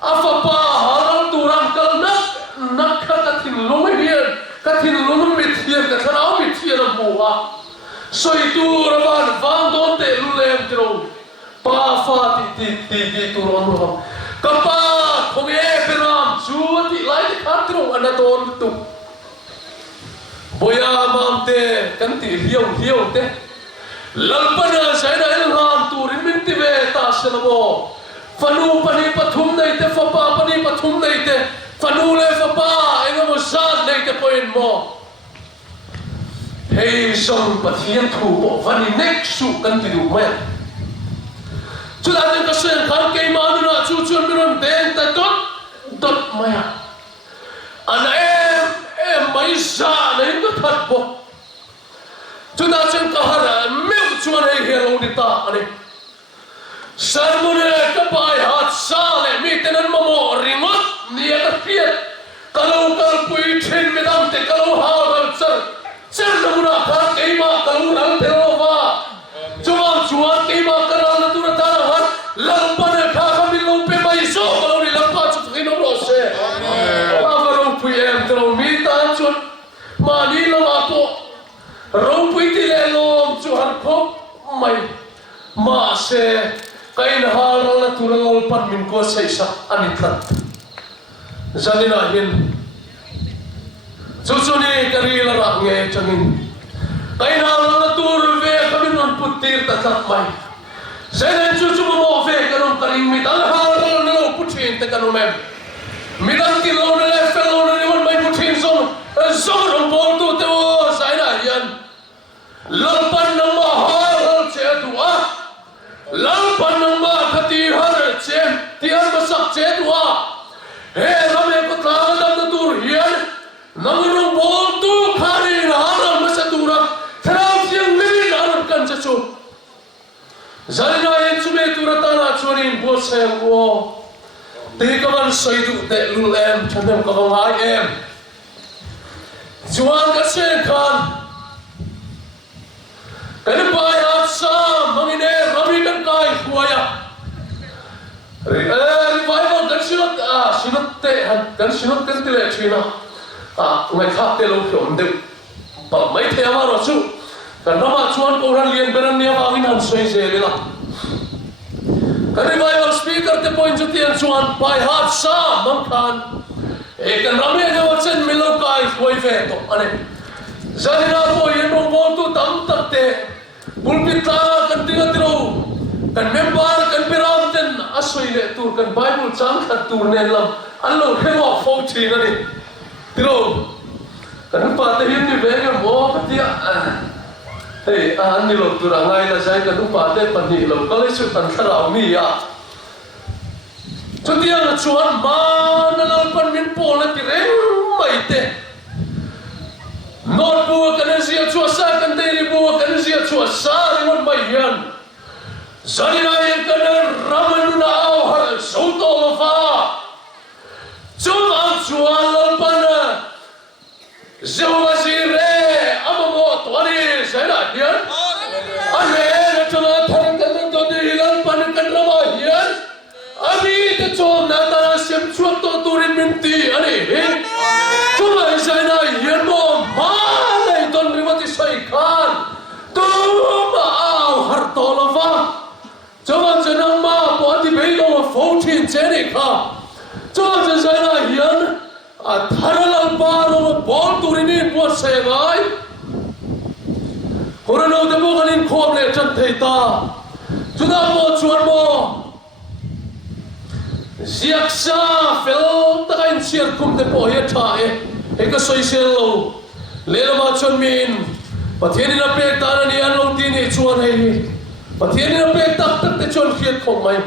afa pa haral turam kal nak katin lomai hian katin lomai mit hian ka tharau mit hian buwa soi tu rawan wang don te lulem tro pa ti turon ro ka pa khong e peram chu ti lai khatro anadon tu boya mam te kan ti hiau te lalpana saina ilham turin minti ve ta selamo fanu pani pathum nei te fapa pani pathum nei te fanu le fapa engamo san nei te point mo hei song pathian thu bo vani nek su kan ti du mai chu da den ka sen kan ke ma na chu chuan miron den ta dot maya ana em mai sa nei ka that bo chu da chen ka hara chuan hei helo ni ta ani sarmune ka pai hat sale mi tenan momo ringot ni ka fiat kalau kal pui thin medam te kalau ha gal char namuna kha keima kalau nal te wa chuan keima karal na tu ta ha lalpan kha kha mi lo pe mai so kalau ni lampa chu thin no se avaro pui em tro mi ta chuan ma ni lo ma to ropui ti le lom chu har khop mai ma se kain hal na tural pan min ko sei sa ani khat zanina hin chu ni kari la ra nge changin kain hal na tur ve kamin non putir ta khat mai senen chu mo ve kanom karing mi dal hal na lo putin te kanom em mi dal ki lo na le fel lo na ni mon mai putin zon rom bol tu te o sai na yan lalpan na ma hal che dua lalpan na ma khati har che tiar masak che dua he rame ko tlang dam na tur hian nang ro bol tu khari haram ma sa dura thrau siang lin haram kan cha chu zalina yen chu me turata na chorin bo sem wo te kaman soi du te lul em chandam ka ngai em chuan ka se khan kan pai hat sa mangine rami kan kai huaya revival kan sinot te kan sinot kan tile china ngai kha te lo phom de pa mai the ama ro chu kan rama chuan ko ran lian beran nia bangin han soi se le la kan revival speaker te point chu tian chuan pai hat sa mang khan kan rami ne wa chen milo kai huai ve to ane zanina po yen mo tu tam tak te pulpita kan tinga tiro kan member kan piram ten asoi le tur kan bible chang khat tur ne lam allo khemo fo thi na ni tiro kan pa te hin ni ve ga mo patia hey an ni lo tur angai la sai kan pa te pan ni lo ka le su tan tharau mi ya chutia na chuan ma na lal pan min po la ti reng mai te non buat kan sia chua sa kan dei buat kan sia chua sa ni mon mai hian zanina yang kan ramanuna au chuan lalpan zewa zire amamo tuani zaina hian ane na chama thang kan to di lalpan kan rama hian ani te chom na ta sem chuat to turin minti ani he chuma zaina hian mo ma nei ton riwati sai khan tu ma au har to lova chama janang ma po ti beilo 14 cheni kha chama zaina hian a tharalal paro bol turinin po segai horano de mo ganin khom le chan theita chuda mo chuan mo ziaksa fel takain siar kum de po he tha e ka social lo le ma chon min pathian na pe ta ni an lo ti ni chuan hei pathian na pe tak tak te chon khiat khom mai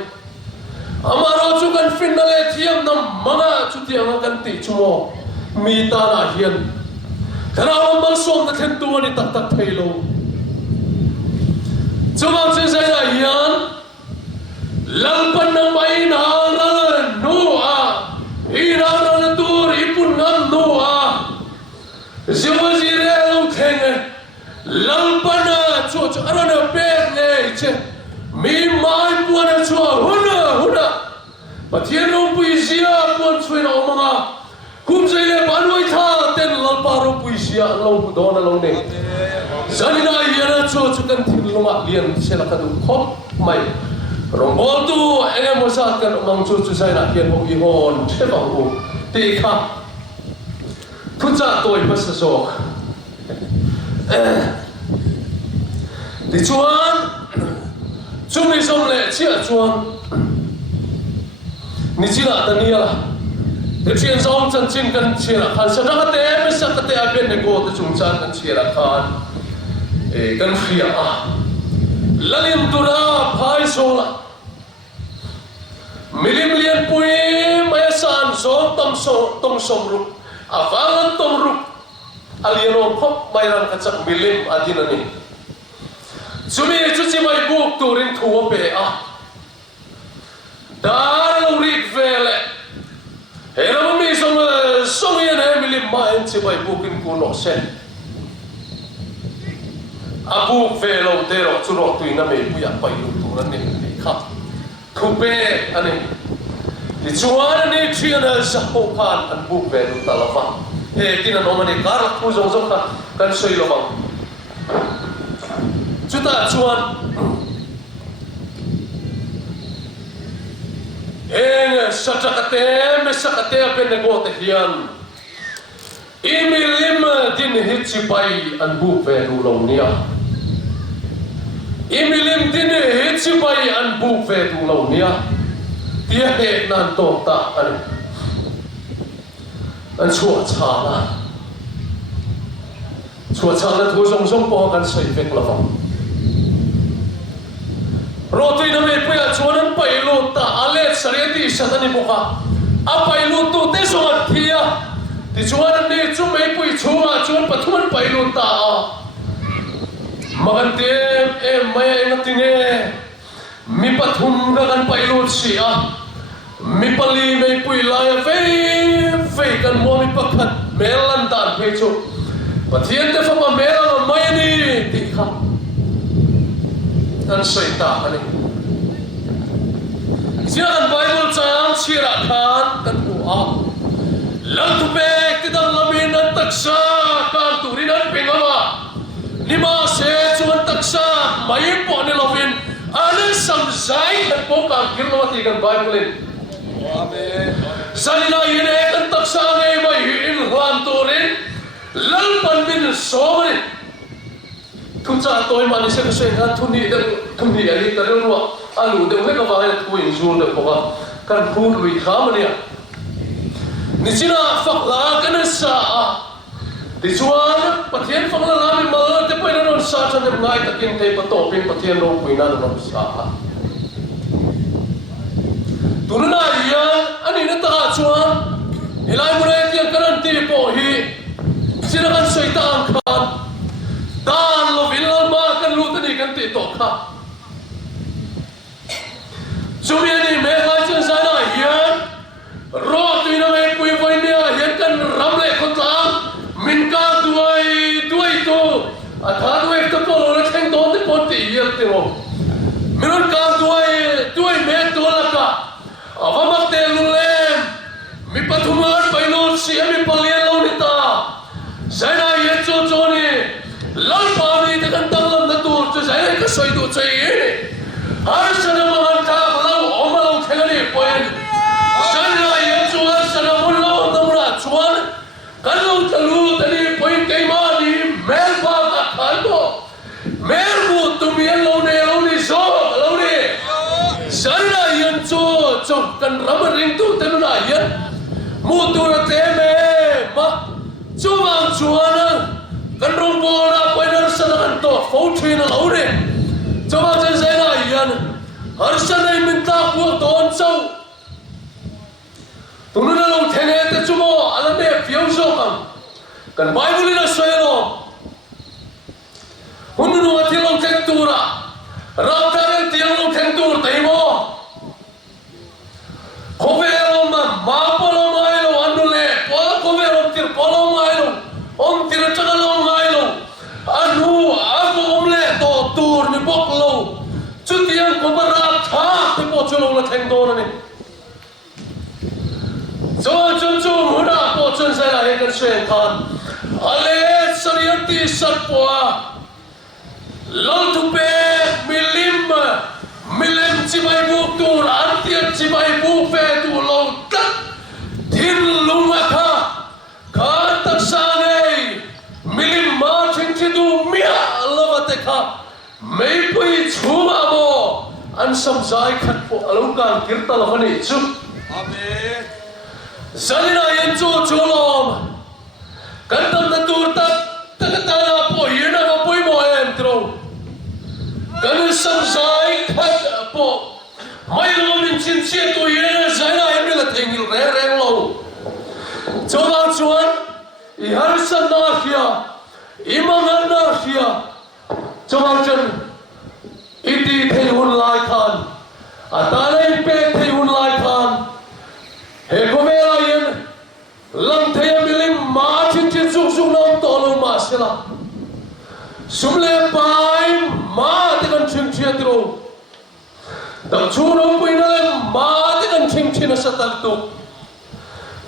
amaro chu kan fin na le thiam nam manga chu ti anga kan ti chumo mi ta na hian kana mal som na then tu ani tak tak thailo chuma che sai na hian lalpan nang mai na lal nu a ira na tur ipun ngam nu a zewa zire lo theng lalpan chu chu arana pe ne che mi mai puana chu huna pathian ropui sia pon chuin omanga kum zaile banoi tha ten lalpa ropui sia lo dona lo ne zanina yana chu kan thil longa lian sela ka du khop mai rombol tu ene mosat kan mang chu zaina hian ho I hon thebang u ti kha thucha toi pasa so ti chuan chumi som le chia chuan ni chila tania la te chien zom chan chin kan chira khan sa ra te me sa te a ben ne go te chung chan kan chira khan e kan khia a lalim tura phai so la milim lian pui mai san so tom som ru avangan tom ru aliano khop mai ran ka chak milim adinani chumi chu chi mai buk turin thuwa pe a dar rik vele era mi song yen emily main chi bai bukin ku no sen abu velo dero churo tuina me puya pai lu turan ni kha thupe ani ni chuan ni thiana sa ho khan an bu velo talava he tina no mani kar pu zong zong ka kan soi lo bang chuta chuan eng satakate me sakate pen go te hian imilim din hitchi pai an bu ve ru lo nia imilim din hitchi pai an bu ve ru lo nia tia he nan to ta an chua cha la thu song song po kan sai vek la va rotui na me puya chuan pai lu ta ale sariati satani boka a pai lu tu te so thia ti chuan ni chu me pui chua chuan pathuan pai lu ta magan te e mai ngatinge mi pathum ga kan pai lu sia mi pali me pui la fe kan mo mi pakhat melan dan pe chu pathian te fa ma melan mai ni ti kha dan soita ani sian bible chang chira khan kan ku a lam tu pe ti dam lamin an taksa kan turin an pengama nima se chuan taksa mai po ne lovin ane samjai kan po ka kirlawati kan bible amen sanina yene kan taksa ngai mai in hwan turin lalpan min somri thucha toy mani se se kha thuni ali ta ro alu de we ka ba tu in zul de ko kan phun lui kha mania ni china fak la kan sa ti chuan pathian fak la mi mal te poi non sa chan de ngai takin te pato pin pathian ro pui na non sa turna ya ani na ta chuan ilai mu ne ti kan ti po hi sina kan shaitan khan dan lo vilal ma kan lu tani kan ti to kha sumi ni me ga chen sa na hian ro tu na me pui voi ne tiro minun ka tuai me tolaka avamak te lulem mi patuman painot si mi palian launita zaina yecho choni lalpani te kan tanglam na tur chu zaina ka soi tu chai har sana man ta balau omalau thengani poin zaina yecho har sana mun lau namra chuan kalau talu tani poin kai mani mel ba ka khalbo mel bu tumian lo ni so lo ni zaina yecho cho kan ramaring tu tenuna yen mu tu na te me ma chuang chuana kan rong bola poiner sana kan to fouthi na lo ni choma chen se na yan har sanai min ta pu don chau tunu na lo thene te chumo alane fiau so kan bible na soelo hunu no athilong tek tura rau taren tiang lo theng tur taimo khobelo ma polo mailo anule polo khobelo tir polo mailo om tir chagalo mailo anu ago omle to tur ni boklo chutian ko bara tha te po chulo la theng do na ni cho huna po chun sa la he kan shen khan ale sariyati satpoa lol tu pe milim chibai bu tur artiat chibai bu pe tu lo tat thin lunga kha tak sa nei milim ma thing du mia lawate kha mei pui chuma mo an sam zai khat po alungkan kirta lavani chu amen zalina yan cholom kantam na tur tat takatana po yena ma pui mo em tro kan sam zai khat po mai lo min chin che to yena zaina em la thengil re lo choma chuan I har san na khia imang na khia choma chan iti thei hun lai khan atanai pe thei hun lai khan he komela yen lam thei milim ma chin chin suk nom to lo ma sila sumle pai ma te kan chim chiatro dam chu no puina ma te kan chim china satal tu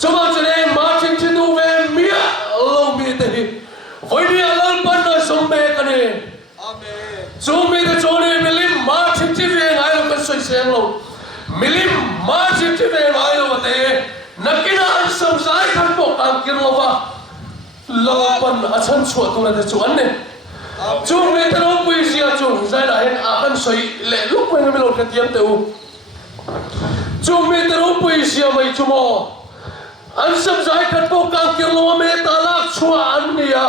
choma chane ma chim chin du ve mia lo mi te hi voi ni alal pan na sombe kane amen sombe de chone milim ma chim chi ve ngai lo kan soi sem lo milim ma chim chi ve ngai lo te nakina an sam sai khan po kan kirlova lo pan achan chua tu na de chuan ne chung me taro pui sia chung zai la hen a kan soi le luk me me lo ka tiam te u chung me taro pui sia mai chumo an sam zai khat po kan kirlo me ta lak chua an nia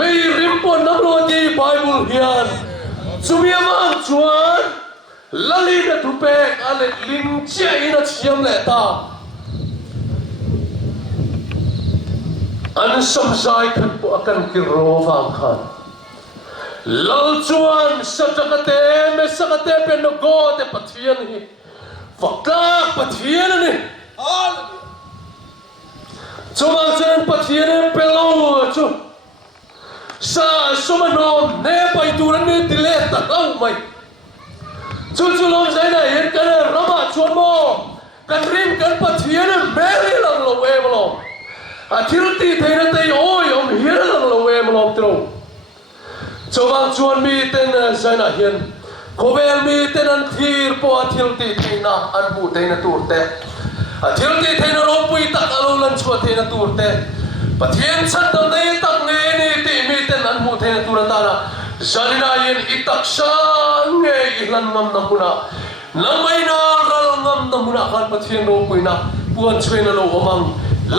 mei rimpo nam lo di bible hian chumia ma chuan lali da thu pe ale lim che ina chiam le ta an sam zai khat po kan kirlo wang khan lal chuan sakate me sakate pe no go te pathian hi fakta pathian ni chuma chen pathian pe lo chu sa sumano ne pai turan ni dile ta lau mai chu lo zai na yen kan rama chuan mo kan rim kan pathian me ri lang lo we lo a thilti theina te oi om hir lang lo we lo tro chowang chuan mi ten zaina hian khovel mi ten an thir po athilti theina an bu theina turte athilti theina ropui tak alo lan chua theina turte pathian chan dam nei tak nge ni ti mi ten an bu theina turata na zalina yen itak sang nge ihlan ngam na kuna lamai na ral ngam na muna kan pathian ropui na puan chwena lo omang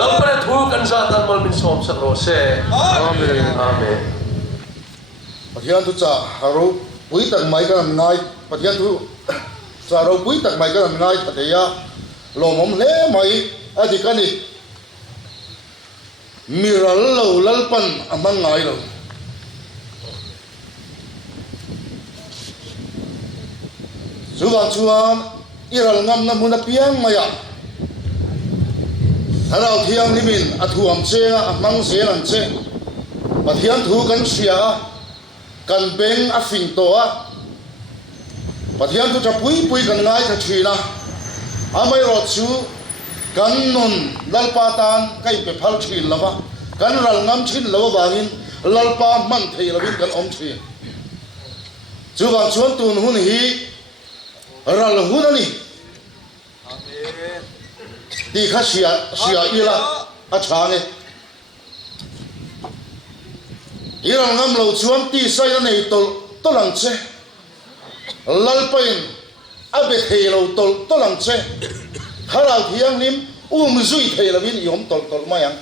lampre thu kan za tan mal min som sa ro se amen amen Pathian tu cha haro pui tak mai kan ngai pathian tu cha ro pui tak mai kan ngai patheya lomom le mai adi kani miral lo lalpan amang ngai lo chuan iral ngam na muna piang maya tharau thiang limin athuam chenga amang selan che pathian thu kan sia kan beng a fing to a Pathian tu chapui pui kan ngai tha thina amai ro chu kan non lalpa tan kai pe phal thin lama kan ral ngam thin lo wangin lalpa man thei lovin kan om thi chu wang chuan tun hun hi ral hun ani đi khá xìa ila a chang irang ngam lo chuan ti sai na nei to lang che lalpain abe thei lo to lang che khala thiang nim zui thei lovin yom tol mayang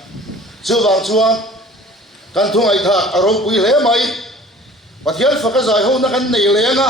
chu wang chuan kan thung ai tha aro pui le mai pathian fa ka zai ho na kan nei lenga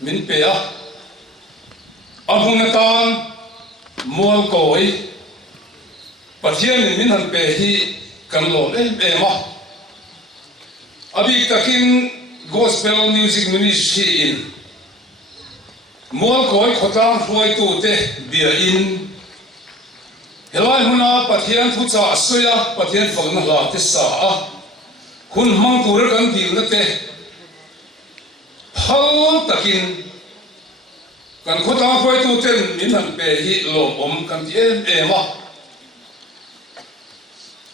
min pe a ahungatan Mualkawiah pathian min han pe hi kan lo ma abi takin gospel music ministry in Mualkawiah khotang huai tu te bia in helai huna pathian thu cha soya pathian phona la te sa a hun mang tur kan dil na te phal takin kan khotang huai tu ten min han pe hi lo kan ti ma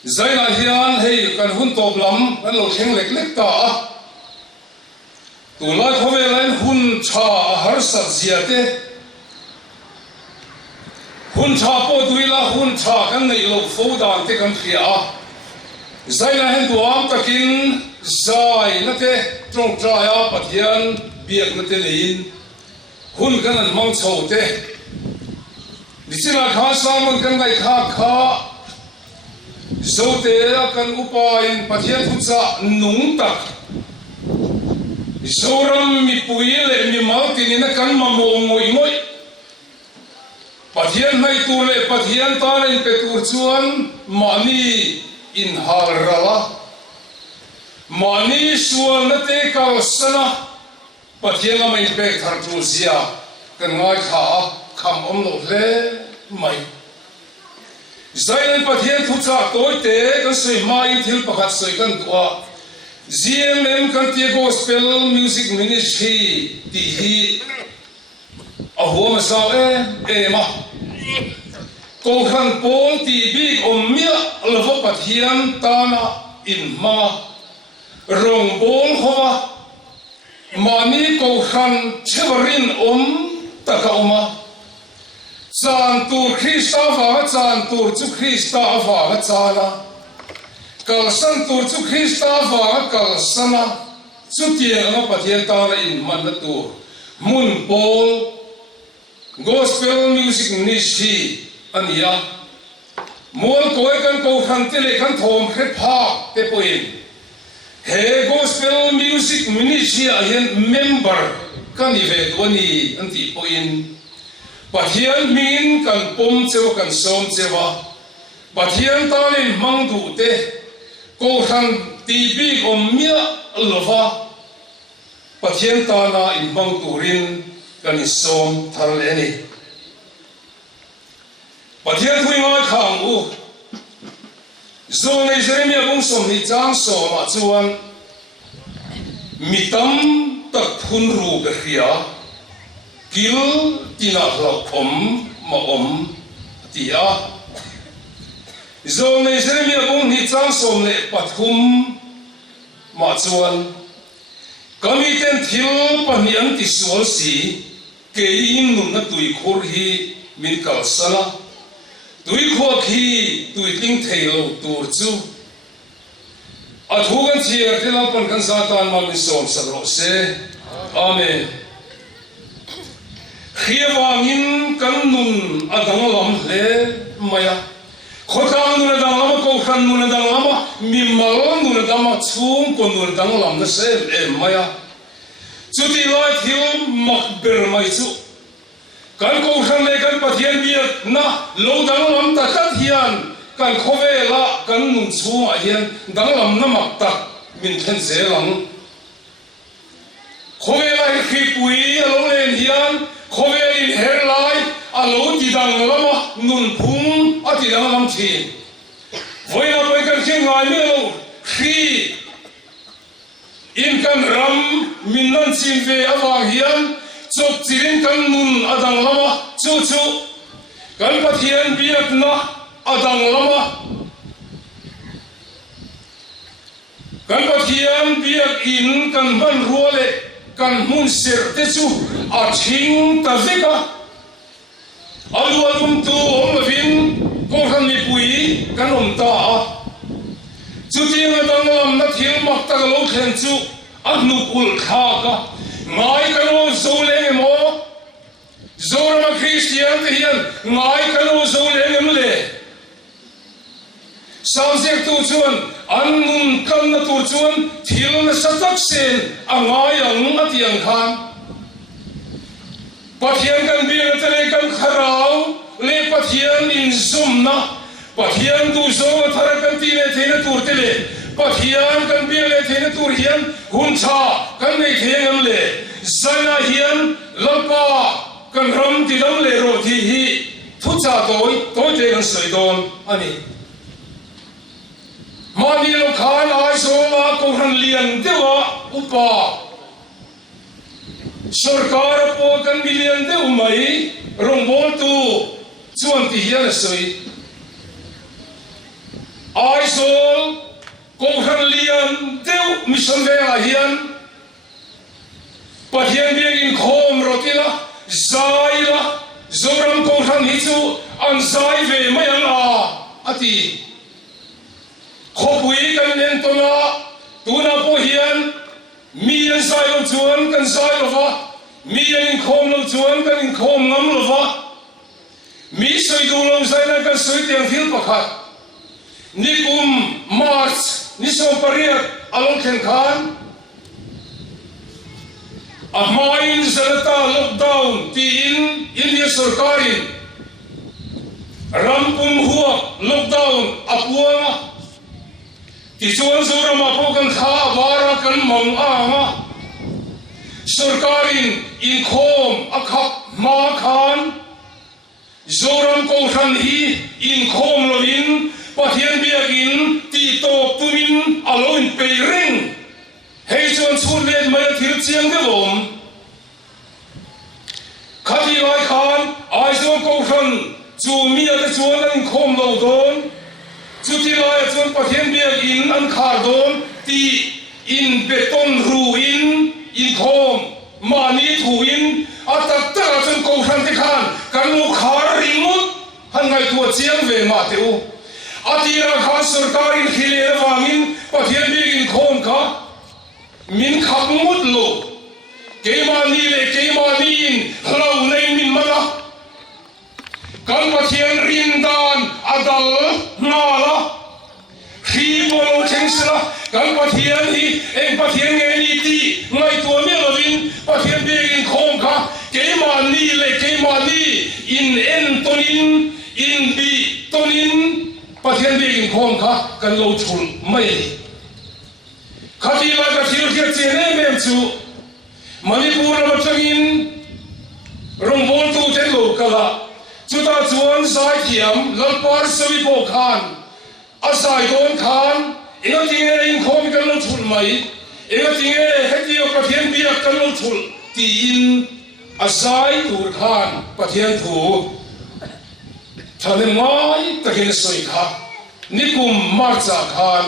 zaina hian hei kan hun top lam kan lo theng lek lek ta a tu lai khove lain hun cha har sa zia te hun cha po tuila hun cha kan nei lo fo dan te kan khia zaina hen duam takin zai na te trong tra ya pathian biak na te lein hun kan an mang chho te nisila kha samon kan ngai kha zote kan upain pathian thucha nung tak Mizoram mi puile mi maltin na kan mamo ngoi pathian mai tu le pathian ta in petur chuan mani in harala mani sual na te kal sana pathian mai pe thar tu zia kan ngai kha kham om lo le mai Zain pathian thucha toi te kan sei mai thil pakhat sei kan tua GMM kan ti gospel music ministry ti hi ahom sa ma ko khan pol ti bi omia lova pathian tana in ma rong bol hoa mani ko khan chevarin taka oma chan tur Krista va chan tur chu Krista va chana kalsan tur chu Krista va kalsana chu tiang pathian ta in man tur mun pol gospel music ministry ania Mualkawiah kan ko khan te le kan thom khe pha te poin he gospel music ministry a hian member kan i ve tuani anti poin pathian min kan pom chewa kan som chewa pathian talin mang du te ko khan tv omia lova pathian ta na in mang turin kan som thar le ni pathian thui ngai khang u zo nei Jeremia bung som ni chang so ma chuan mitam tak phun ru ka khia kil tina hlau om ma om tia zo nei Jeremia bung ni chang som le pathum ma chuan kami ten thil panian ti sual si ke in nun na tui khur hi min kal sala tui khuak hi tui ting theilo tur chu athu kan chiar tela pan kan satan ma min som sakro se amen khiawangin kan nun adang lam hle maya khotang nun adang lam ko khan nun adang lam mimal nun adang chung ko nun adang lam na se em maya chuti lai thil mak ber mai chu kan ko khan le kan pathian biak na lo dang lam ta tat hian kan khowela kan nun chunga hian dang lam na mak tak min then zelang khowela hi khipui alo len hian khovelin herlai alo ti dang lama nun phung ati dang lam thi voina poi kan khin ngai me lo khi in kan ram min nan chin ve awang hian chok chirin kan nun adang lama chu chu kan pathian biak na adang lama kan pathian biak in kan ban ruale kan mun ser te chu a thing ta veka alu alum tu om vin ko khan ni pui kan om ta chu ti nga dang lam na thil mak ta lo khen chu anu ul kha ka ngai kan o zo le mo Mizoram Christian te hian ngai kan o zo le le Sausek tu chuan an nun kan na tur chuan thil na satak sen angai ang atiang khan pathian kan bi na tele kan kharau le pathian in zum na pathian tu zo thar kan ti le thena tur tele pathian kan bi le thena tur hian hun cha kan nei thengam le zana hian lapa kan ram ti dam le ro thi hi thu cha toi te kan soi don ani mani lo khan ai so ma ko han lian dewa upa sarkar po kan bilian de umai rongbol tu chuan ti hian soi ai so ko han lian deu mission ve a hian pathian biagin khom rotila zaila zoram ko han hi chu an zai ve mayang a ati khopui kan nen tona tuna po hian mi an sai lo chuan kan sai lo va mi an khom lo chuan kan in khom ngam lo va mi soi du lo sai na kan soi tiang thil pakhat ni kum march ni so pariat along khen khan amain zalata lockdown ti in India sarkarin rampum huwa lockdown apuanga ti chuan Mizoram apo kan kha wara kan mong anga sarkarin inkhom akhak ma khan Mizoram ko khan hi inkhom lovin pathian biakin ti to tumin aloin pe ring hei chuan chhun len mai thil chiang de lom khati lai khan ai chuan ko khan chu mi ate chuan an khom lo don chu ti lai chuan pathian biakin an khar don ti in beton ru in khom mani thu in atak ta chuan ko khan te khan kan lu khar ringmut han ngai tu chiang ve ma teu atira khan sarkarin khile wangin pathian biakin khom kha min khap mut lo keimani le keimani in hlo nei min mala kan pathian rindan adal ngala khi bolo chengsla kan pathian hi en pathian nge ni ti ngai tu me lovin pathian begin khom kha keimani le keimani in en tonin in bi tonin pathian begin khom kha kan lo thul mai khati la ka thil ke chene mem chu manipur la changin rongbol tu te lo kala chuta chuan sai thiam lalpar sawi po khan asai don khan inga tinge in khom kan lo thul mai inga tinge hetio pathian bia kan lo thul ti in asai tur khan pathian thu thale mai takin soi kha nikum marcha khan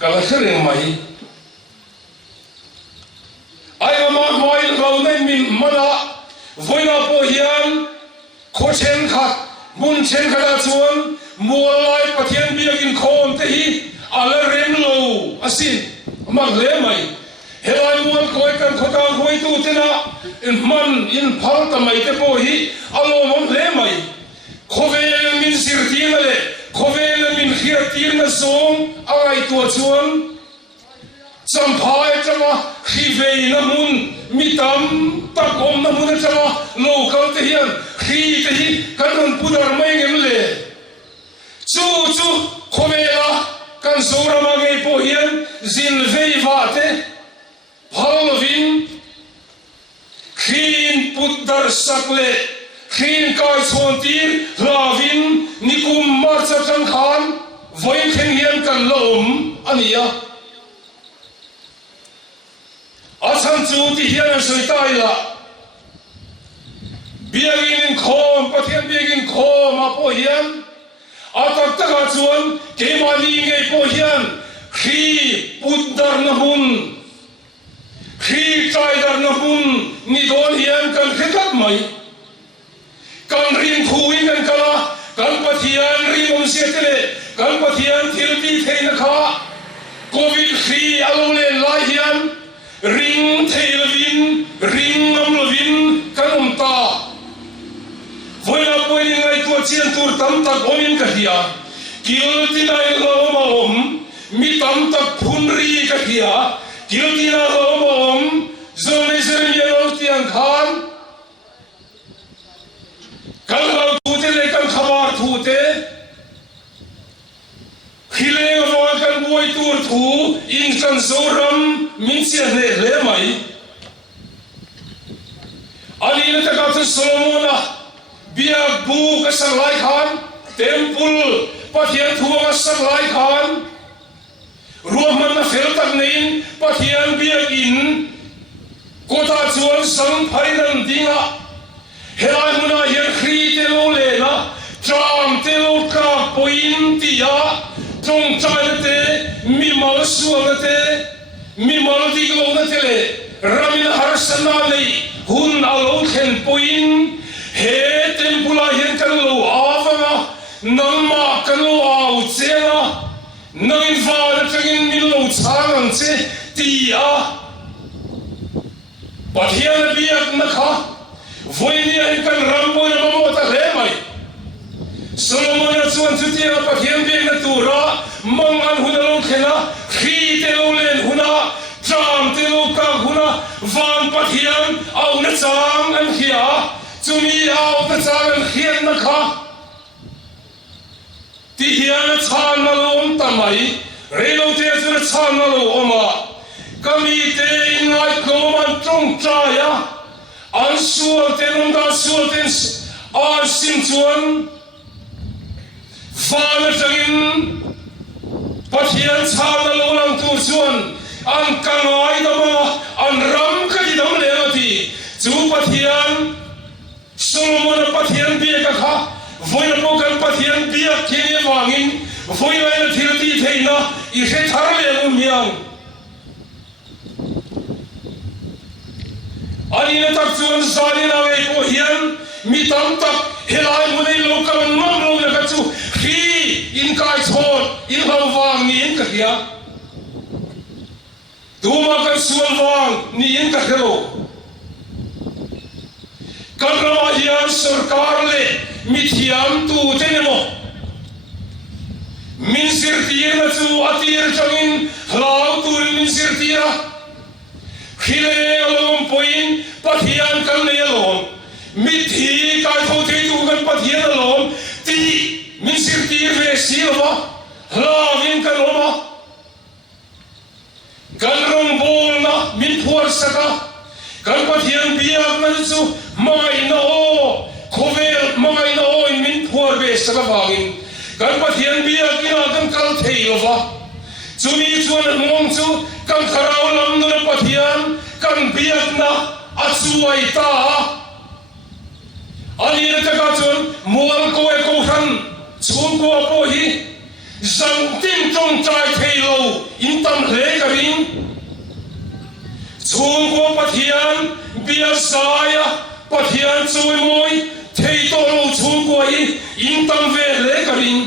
kala khreng mai ai ma mai lo nei min mana voina po hian khochen khat mun chen khada chuan mualai pathian biakin khom te hi ala rem lo asin mak le mai helai mual koi kan khota khoi tu tena in man in phal ta mai te po hi alo mom le mai khovel min sirtina le khovel min khirtina song ai tu chuan samphai chama khivei na mun mitam takom na mun chama local te hian khi te hi kan pudar mai ngem le chu khomela kan Mizoram ngai po hian zin vei vate phalovin khin pudar sakle khin kai chontir lavin nikum marcha chang khan voi khen hian kan lom ania asan chu ti hian soi tai la biagin khom pathian biagin khom a po hian atak taka chuan kemani ngai po hian khi pudar na hun khi trai dar na hun ni don hian kan khetat mai kan rin khui kan kala kan pathian rin om se tele kan pathian thilti theina kha covid khi alo le lai hian ring thailvin ring amlovin kan ta voila poi ngai tu chian tur tam tak omin ka hia kil tinai lo ma om mi tam tak phunri ka hia kil tina lo ma om zone serem ye lo tiang khan kal lo tu te le kan khabar thu te khile ro kan boi tur thu in kan Mizoram min sia le mai ali na ta ka Solomona biak bu ka sanglai khan temple pathian thuanga sanglai khan ruaman na fel tak nein pathian biak in kota chuan sang phairan dinga helai muna hian khri te lo le na tram te lo ka poin tia trong chai te mi mal suang te mi mal dik lo na te le ramin harsana nei hun alo khen poin he tempula hian kan lo avanga nangma kan lo au chela nangin va tangin min lo changang che tia pathian biak na kha voini ai kan rambo na mo ta le mai Solomon chuan chutia pathian biak na tura mang an hunalo khena khi te lo len huna tram te lo ka huna van pathian au na chang an khia chumi au ta chang khian na kha ti hian chan na lom tamai relo te chu chan na lo oma kami te in lai koman trong chaya an sual te nom da sual ten ar sim chuan van tangin pathian chan na lo lang tu chuan an kangai da ma an ram ka di dam le ti chu pathian Solomon pathian biak kha voina pokan pathian biak kene wangin voina na thilti theina I se thar le miang ani na tak chuan zani na ve po hian mi tam tak helai munai lokal mam lo na ka chu khi in kai chhot in hal wang ni in ka hia duma kan sual wang ni in ka helo Kalrawa hiyan sarkar le mithiam tu tenemo min sirtir na chu atir changin hlau tur min sirtira khile alom poin pathian kan le alom mithi kai tho the tu kan pathian alom ti min sirtir ve silva hlavin kan loma kalrom bolna min phor saka kan pathian biak na chu mai na o khovel mai na o in min phor ve saka wangin kan pathian biak ina kan kal thei lova chumi chuan mong chu kan kharau lam nu pathian kan biak na achuai ta ani na ka chuan mual ko e ko khan chung ko po hi zang tim trong trai thei lo in tam hle ka ring chung ko pathian biak saya pathian chui moi thei to lo chung ko hi in tam ve hle ka ring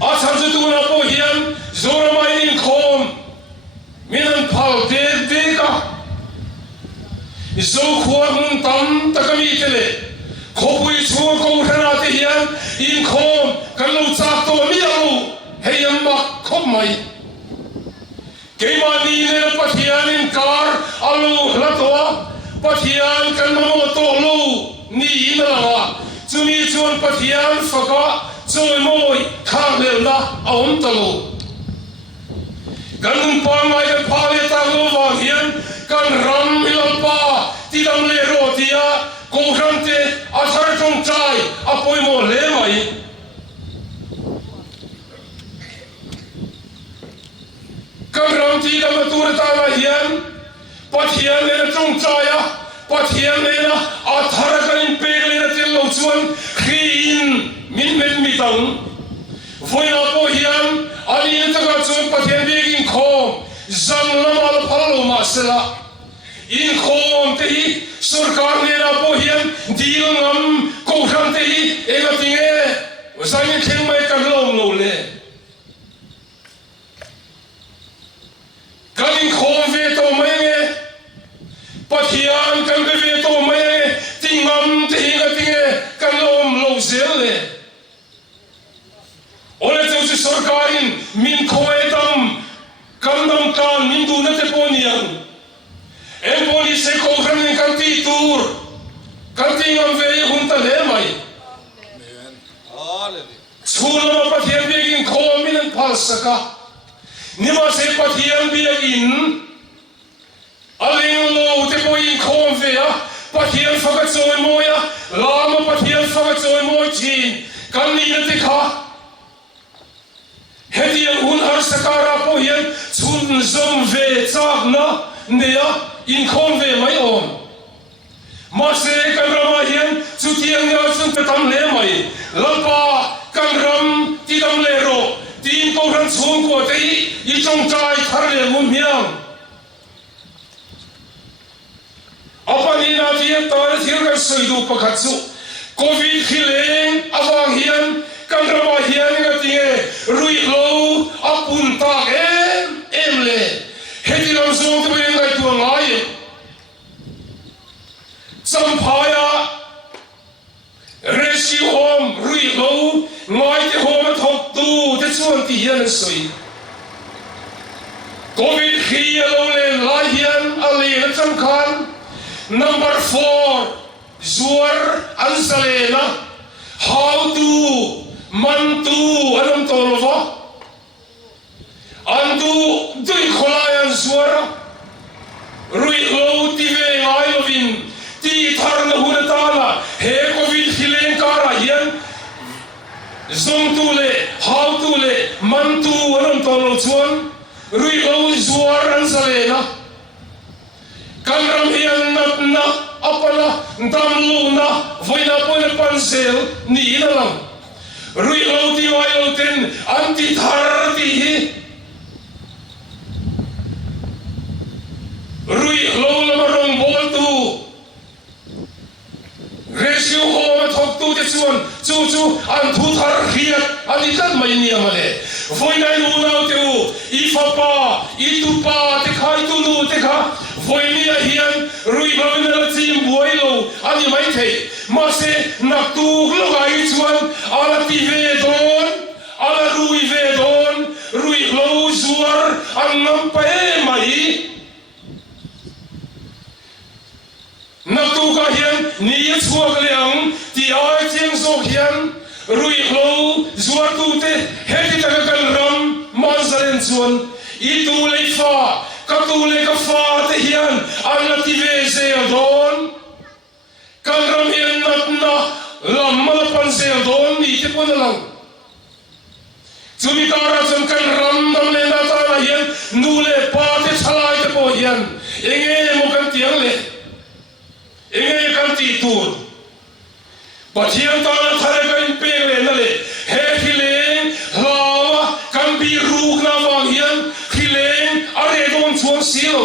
a cham chu tu na po hian Mizoram Inkhawm minan phal de ka zo khua hun tam takami tele khopui chu ko thana te hian Inkhawm kan lo chak to mi lo heyam ma khop mai keimani ne pathian in kar alu hlatwa pathian kan mo to lo ni na chumi chuan pathian faka choi moi khang le na aum talo kan pa mai kan pa le ta lo wa hian kan ram ilal pa ti dam le ro tia ko ram te a thar tong chai a poi mo le mai kan ram ti dam tur ta la hian pathian le tong chai a pathian le na a thar kan pe le na til lo chuan khin min men mi tang voi na po hian ani ta ka chuan pathian bi Inkhawm zang lamal phalo ma sela Inkhawm te hi sarkar ne na po hian dil ngam ko khan te hi ega tinge zang kheng mai kan lo le kan Inkhawm ve to mai nge pathian kan ve to mai nge tingam te hi ga tinge kan lo zel le ole tu sarkarin min khoi dam kan dam kan min du na te ponian em poni se ko khan kan ti tur kan ti ngam ve hun ta le mai chula ma pathian bi Inkhawm min phal saka nima se pathian bi in aling lo te po Inkhawm ve a pathian faka choi moya lama pathian faka choi moi chin kan ni na te kha hedian hun har sakara po hian chun zom ve chak na nea Inkhawm ve mai on ma se kan rama hian chu tiang ya chun te tam le mai lampa kan ram ti dam le ro tin ko ran chung ko te i chong chai thar le mun hiang apani na ti ta thir ka soi du pakhat chu covid khileng awang hian kan rama hian ga tinge rui lo apun ta em le heti lam song te bai ngai tu ngai samphaya rescue home rui lo ngai te home thok tu te chuan ti hian soi covid khi lo le lai hian ali na cham khan number 4 zuar ansalena how to mantu anam tolova andu dui kholayan suara rui lo ti ve ngai lovin ti thar na huna tala he covid khilen kara hian zong tu le how tu le mantu anam tolo chuan rui lo zuar ansalena kanram hian na apala dam lu na voina pone pansel ni na lam rui lo ti wai lo ten anti thar ti hi rui lo la rong bol tu rescue home thok tu te chuan chu an thu thar khiat ani kan mai ni amale voina lu na te u I fa pa I tu pa te khai tu nu te kha voini a hian rui bavin la chim buai lo ani mai thei ma se nak tu lo gai chuan ala ti ve don ala rui ve don rui lo zuar an nam pa e mai nak tu ka hian ni chuak leang ti ai chiang so hian rui lo zuar tu te heti ta kan ram manzaren chuan I tu le fa ka tu le ka fa te hian an la ti ve se don kan ram hian nat na lam ma pan se don ni te pon lang จุมิการะจนกันรำดำเลนาตาลาเฮียนนูเลปาเตชลายเตโปเฮียนเองมุกันเตียงเลเองกันตีตูดปัจเจียนตาทะเลกันเปงเลนั่นเลยเฮคิเลงลาวะกันบีรูกนาวังเฮียนคิเลงอะไรโดนชวนซิล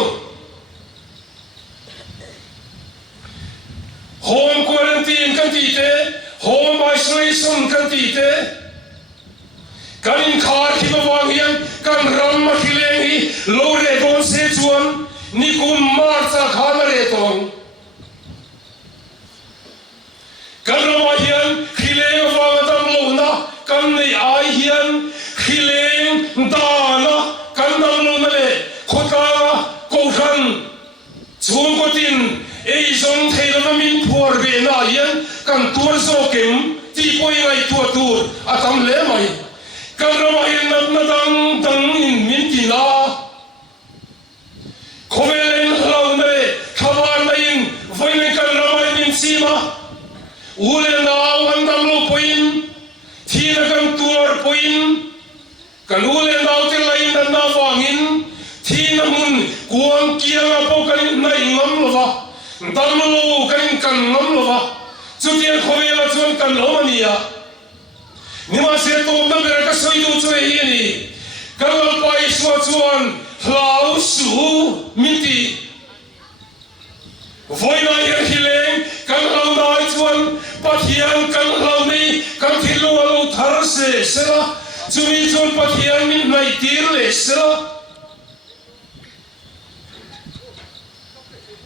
โฮมควอรันตีนกันตีเตโฮมไอโซเลชันกันตีเตกันอินคาร์คิบวังเฮียนกันรัมมาคิเลงฮีโลเรโดนเซจวนนิคุมมาร์ซาคานเรตองกันรำเฮียนคิเลงวังดังโลนะกันในไอเฮียนคิเลงดานะกันดังโลนั่นเลยขดกางกูขันชูงกตินเอซงเทลนมินพัวเรนาเฮียนกันตัวโซเกมที่ป่วยไงตัวตูดอาทำเล่ไหมกันรำเฮียนนับดังอินมินตินาโคเวเลนเราเนี่ยขวานในอินไว้ในกันรำมินซีมาอูเลนาวันดำโลปุยนทีนักันตัวปุยนกันอูเลนาที่ไลน์นั้นนาวังอินทีนัมุนกวนเกียงอาโปกันในงำโลวะดำโลกันงำโลวะจุดเดียนโคเวลชวนกันโลมานียนี่มาเสียตัวนั่นเป็นก็สวยดูช่วยเฮียนี่กันเราไปสวดชวนลาวสู่มิติวันนี้ฮิเลงกันเราได้ชวนปัทยันกันเรานี่กันที่เราทาร์เซสละจุดนี้ชวนปัทยันมิไม่ตีเลสละ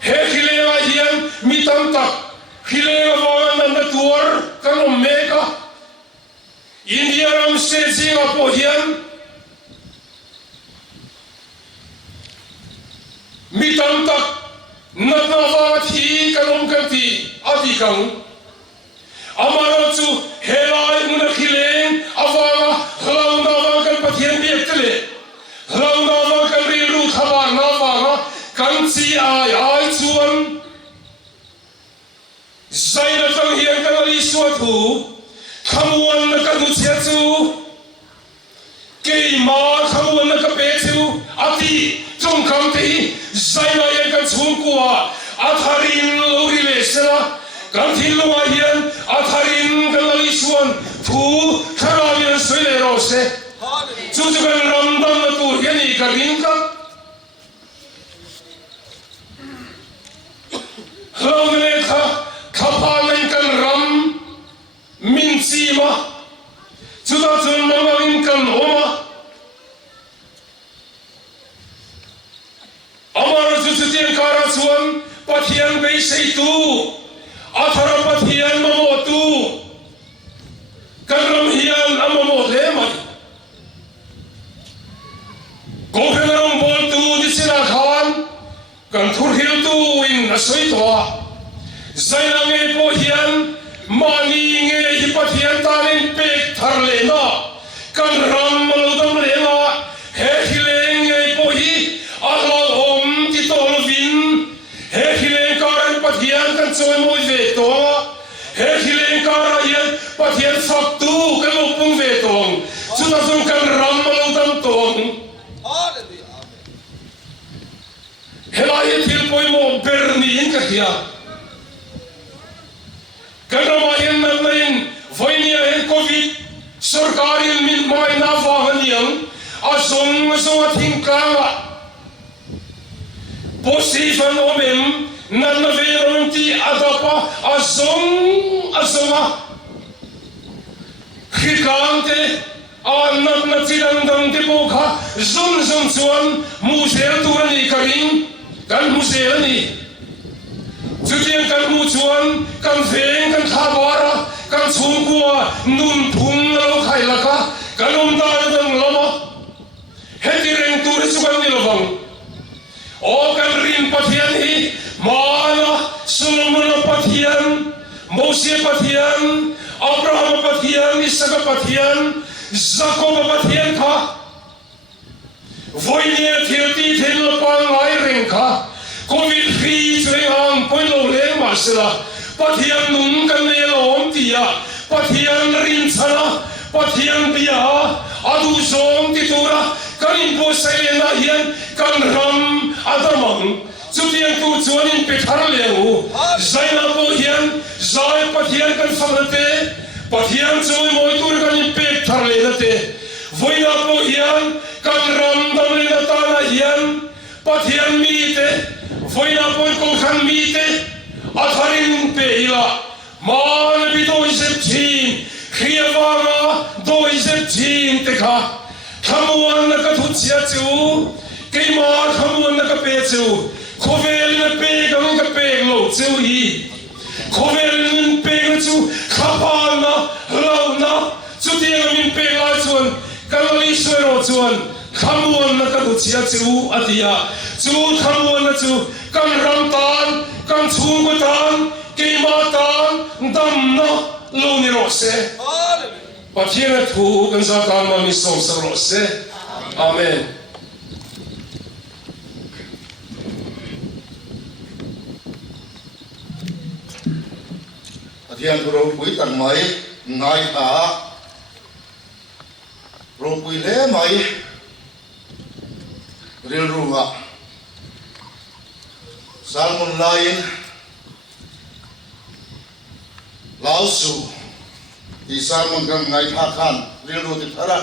เฮฮิเลงอาเฮียนมิตันตักฮิเลงวันนั้นตัวกันอเมริกาอินเดียรำเสจิงาโปเฮียนมิตันตักนัดนาวาทีกันอมกันทีอาทิกังอามาโรจูเฮลายมุนคิเลงอาวาเรานาวากันปะเทียนเบียดเลยเรานาวากันเรียนรู้ขบานนาวากันซีไอชวนใจนักเฮียนกันลิสวดหูขมวนนักนุเชียจูเกี่ยมาขมวนนักเปจูอาทิจงคำที่ใจนายกันชงกัวอาทารินลูริเลสละกันที่ลงอาเฮียนอาทารินกันลิสวนทูคาราวินสวยเลโรเซจู่ๆกันรำดังนักตัวเฮียนี่กันรินกันเราเนี่ยข้าพานันกันรำมินซีมาจุดจุดมาวินกันโอมาอามาร์จุดเดียนการะชวนปัทยันไปใส่ตูอาธารปัทยันมาโมตูกันรำเฮียนอามาโมเลมัยโกเฮนรำบอลตูดิสินาขานกันทุรฮิลตูอินนัสวยตัวใจนังเอโปเฮียนมานีเงยปัทยันตาลินเปกทาร์เลนากันรำมาลุดมเลนาเฮฮิเลงเงยโปฮีอาลาอมที่โตลวินเฮฮิเลงการันปัทยันกันช่วยมวยเวตัวเฮฮิเลงการันปัทยันฝักตูกันลุกปุ่งเวตงสุดท้ายกันรำมาลุดมตงเฮลายทิลปอยโมเบอร์นีนกันเฮียกันรำมาเห็นนั่นเองวันนี้เห็นโควิดสุรการินมินไม่น่าฟังยังอาสงทิ้งกลางละโพสิฟันโอเมมนั่นเวรนที่อาดาปะอาสงขีกางเตอานักนักจิรันดังเตโปกะซงชวนมูเซลตัวนี้กันกันมูเซลนี่จุดเดียนกันมูชวนกันเฟงกันข้าวาระกันชงกัวนุ่นทุ่งเราไข่ละกะกันอมตาดังละมะเฮติเรงตัวนี้สุกันนี่ละฟังโอ้กันรินปัทยันฮีมานะสุนมุนปัทยันโมเสสปัทยันอับราฮัมปัทยันอิสกปัทยันJacob bathian kha voinie thirti thil pang ai reng kha covid free chuang poi lo le ma sela pathian nung kan ne lom tia pathian rin chana pathian bia adu zong ti tura kan in po sai le na hian kan ram adamang chu tiang tu chuan in pe thar le u zaina po hian zai pathian kan famate pathian chu moi tur kan in pe thar le na te voina po hian kan ram dam le na ta na hian pathian mi te voina po ko khan mi te atharin pe ila man bi do isep thin khriawa do isep thin te kha thamuan na ka thuchia chu keima thamuan na ka pe chu khovel na pe ka pe lo chu hi khovel na pe chu khapa na lo na chu tiang min pe la chuan kalali swero chuan thamuan na ka thuchia chu atia chu thamuan na chu kan ram tan kan chung ko tan keima tan dam na lo ni ro se pathian thu kan sa tan ma mi som sa ro se amen pathian ko ropui tang mai ngai tha ropui le mai ril ruwa salmon lain lao su di salmon kan ngai tha khan ril ru ti thara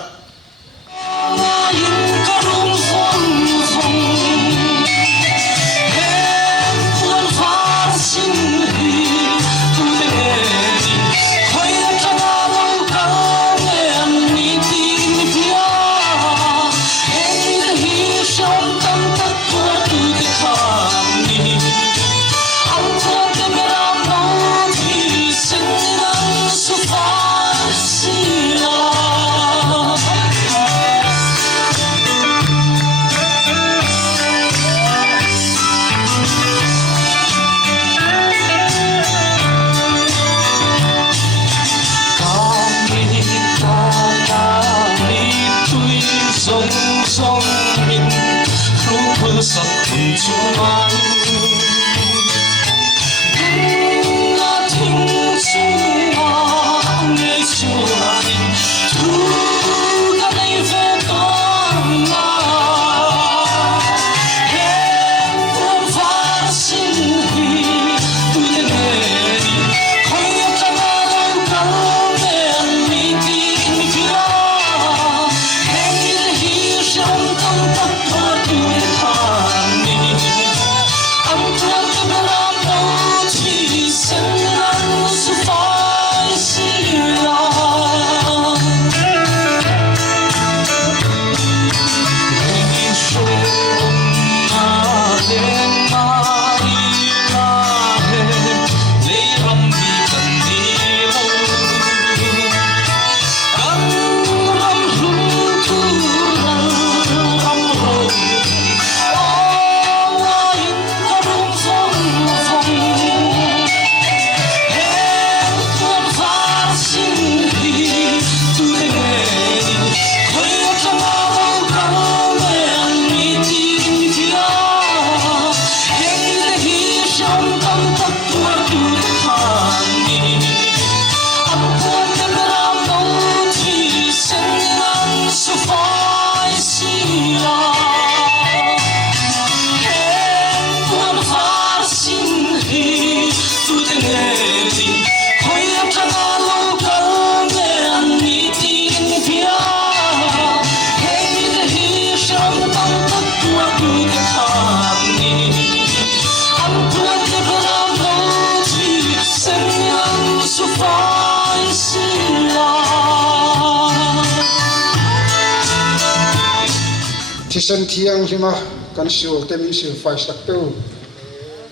Tisan tiang hima kan siul temin siul fai sak tu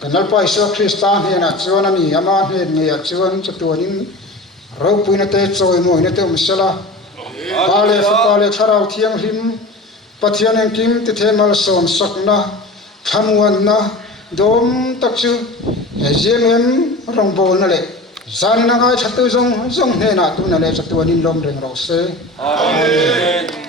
kan alpai so Kristan he na chuan ami ama he nge ya chuan chatuanin ropui na te choi moi na te umsala pale tharau thiang him pathian ang kim te themal som sakna thamuan na dom takchu jemem rongbol na le zan na ngai chatu jong he na tu na le chatuanin lom reng ro se amen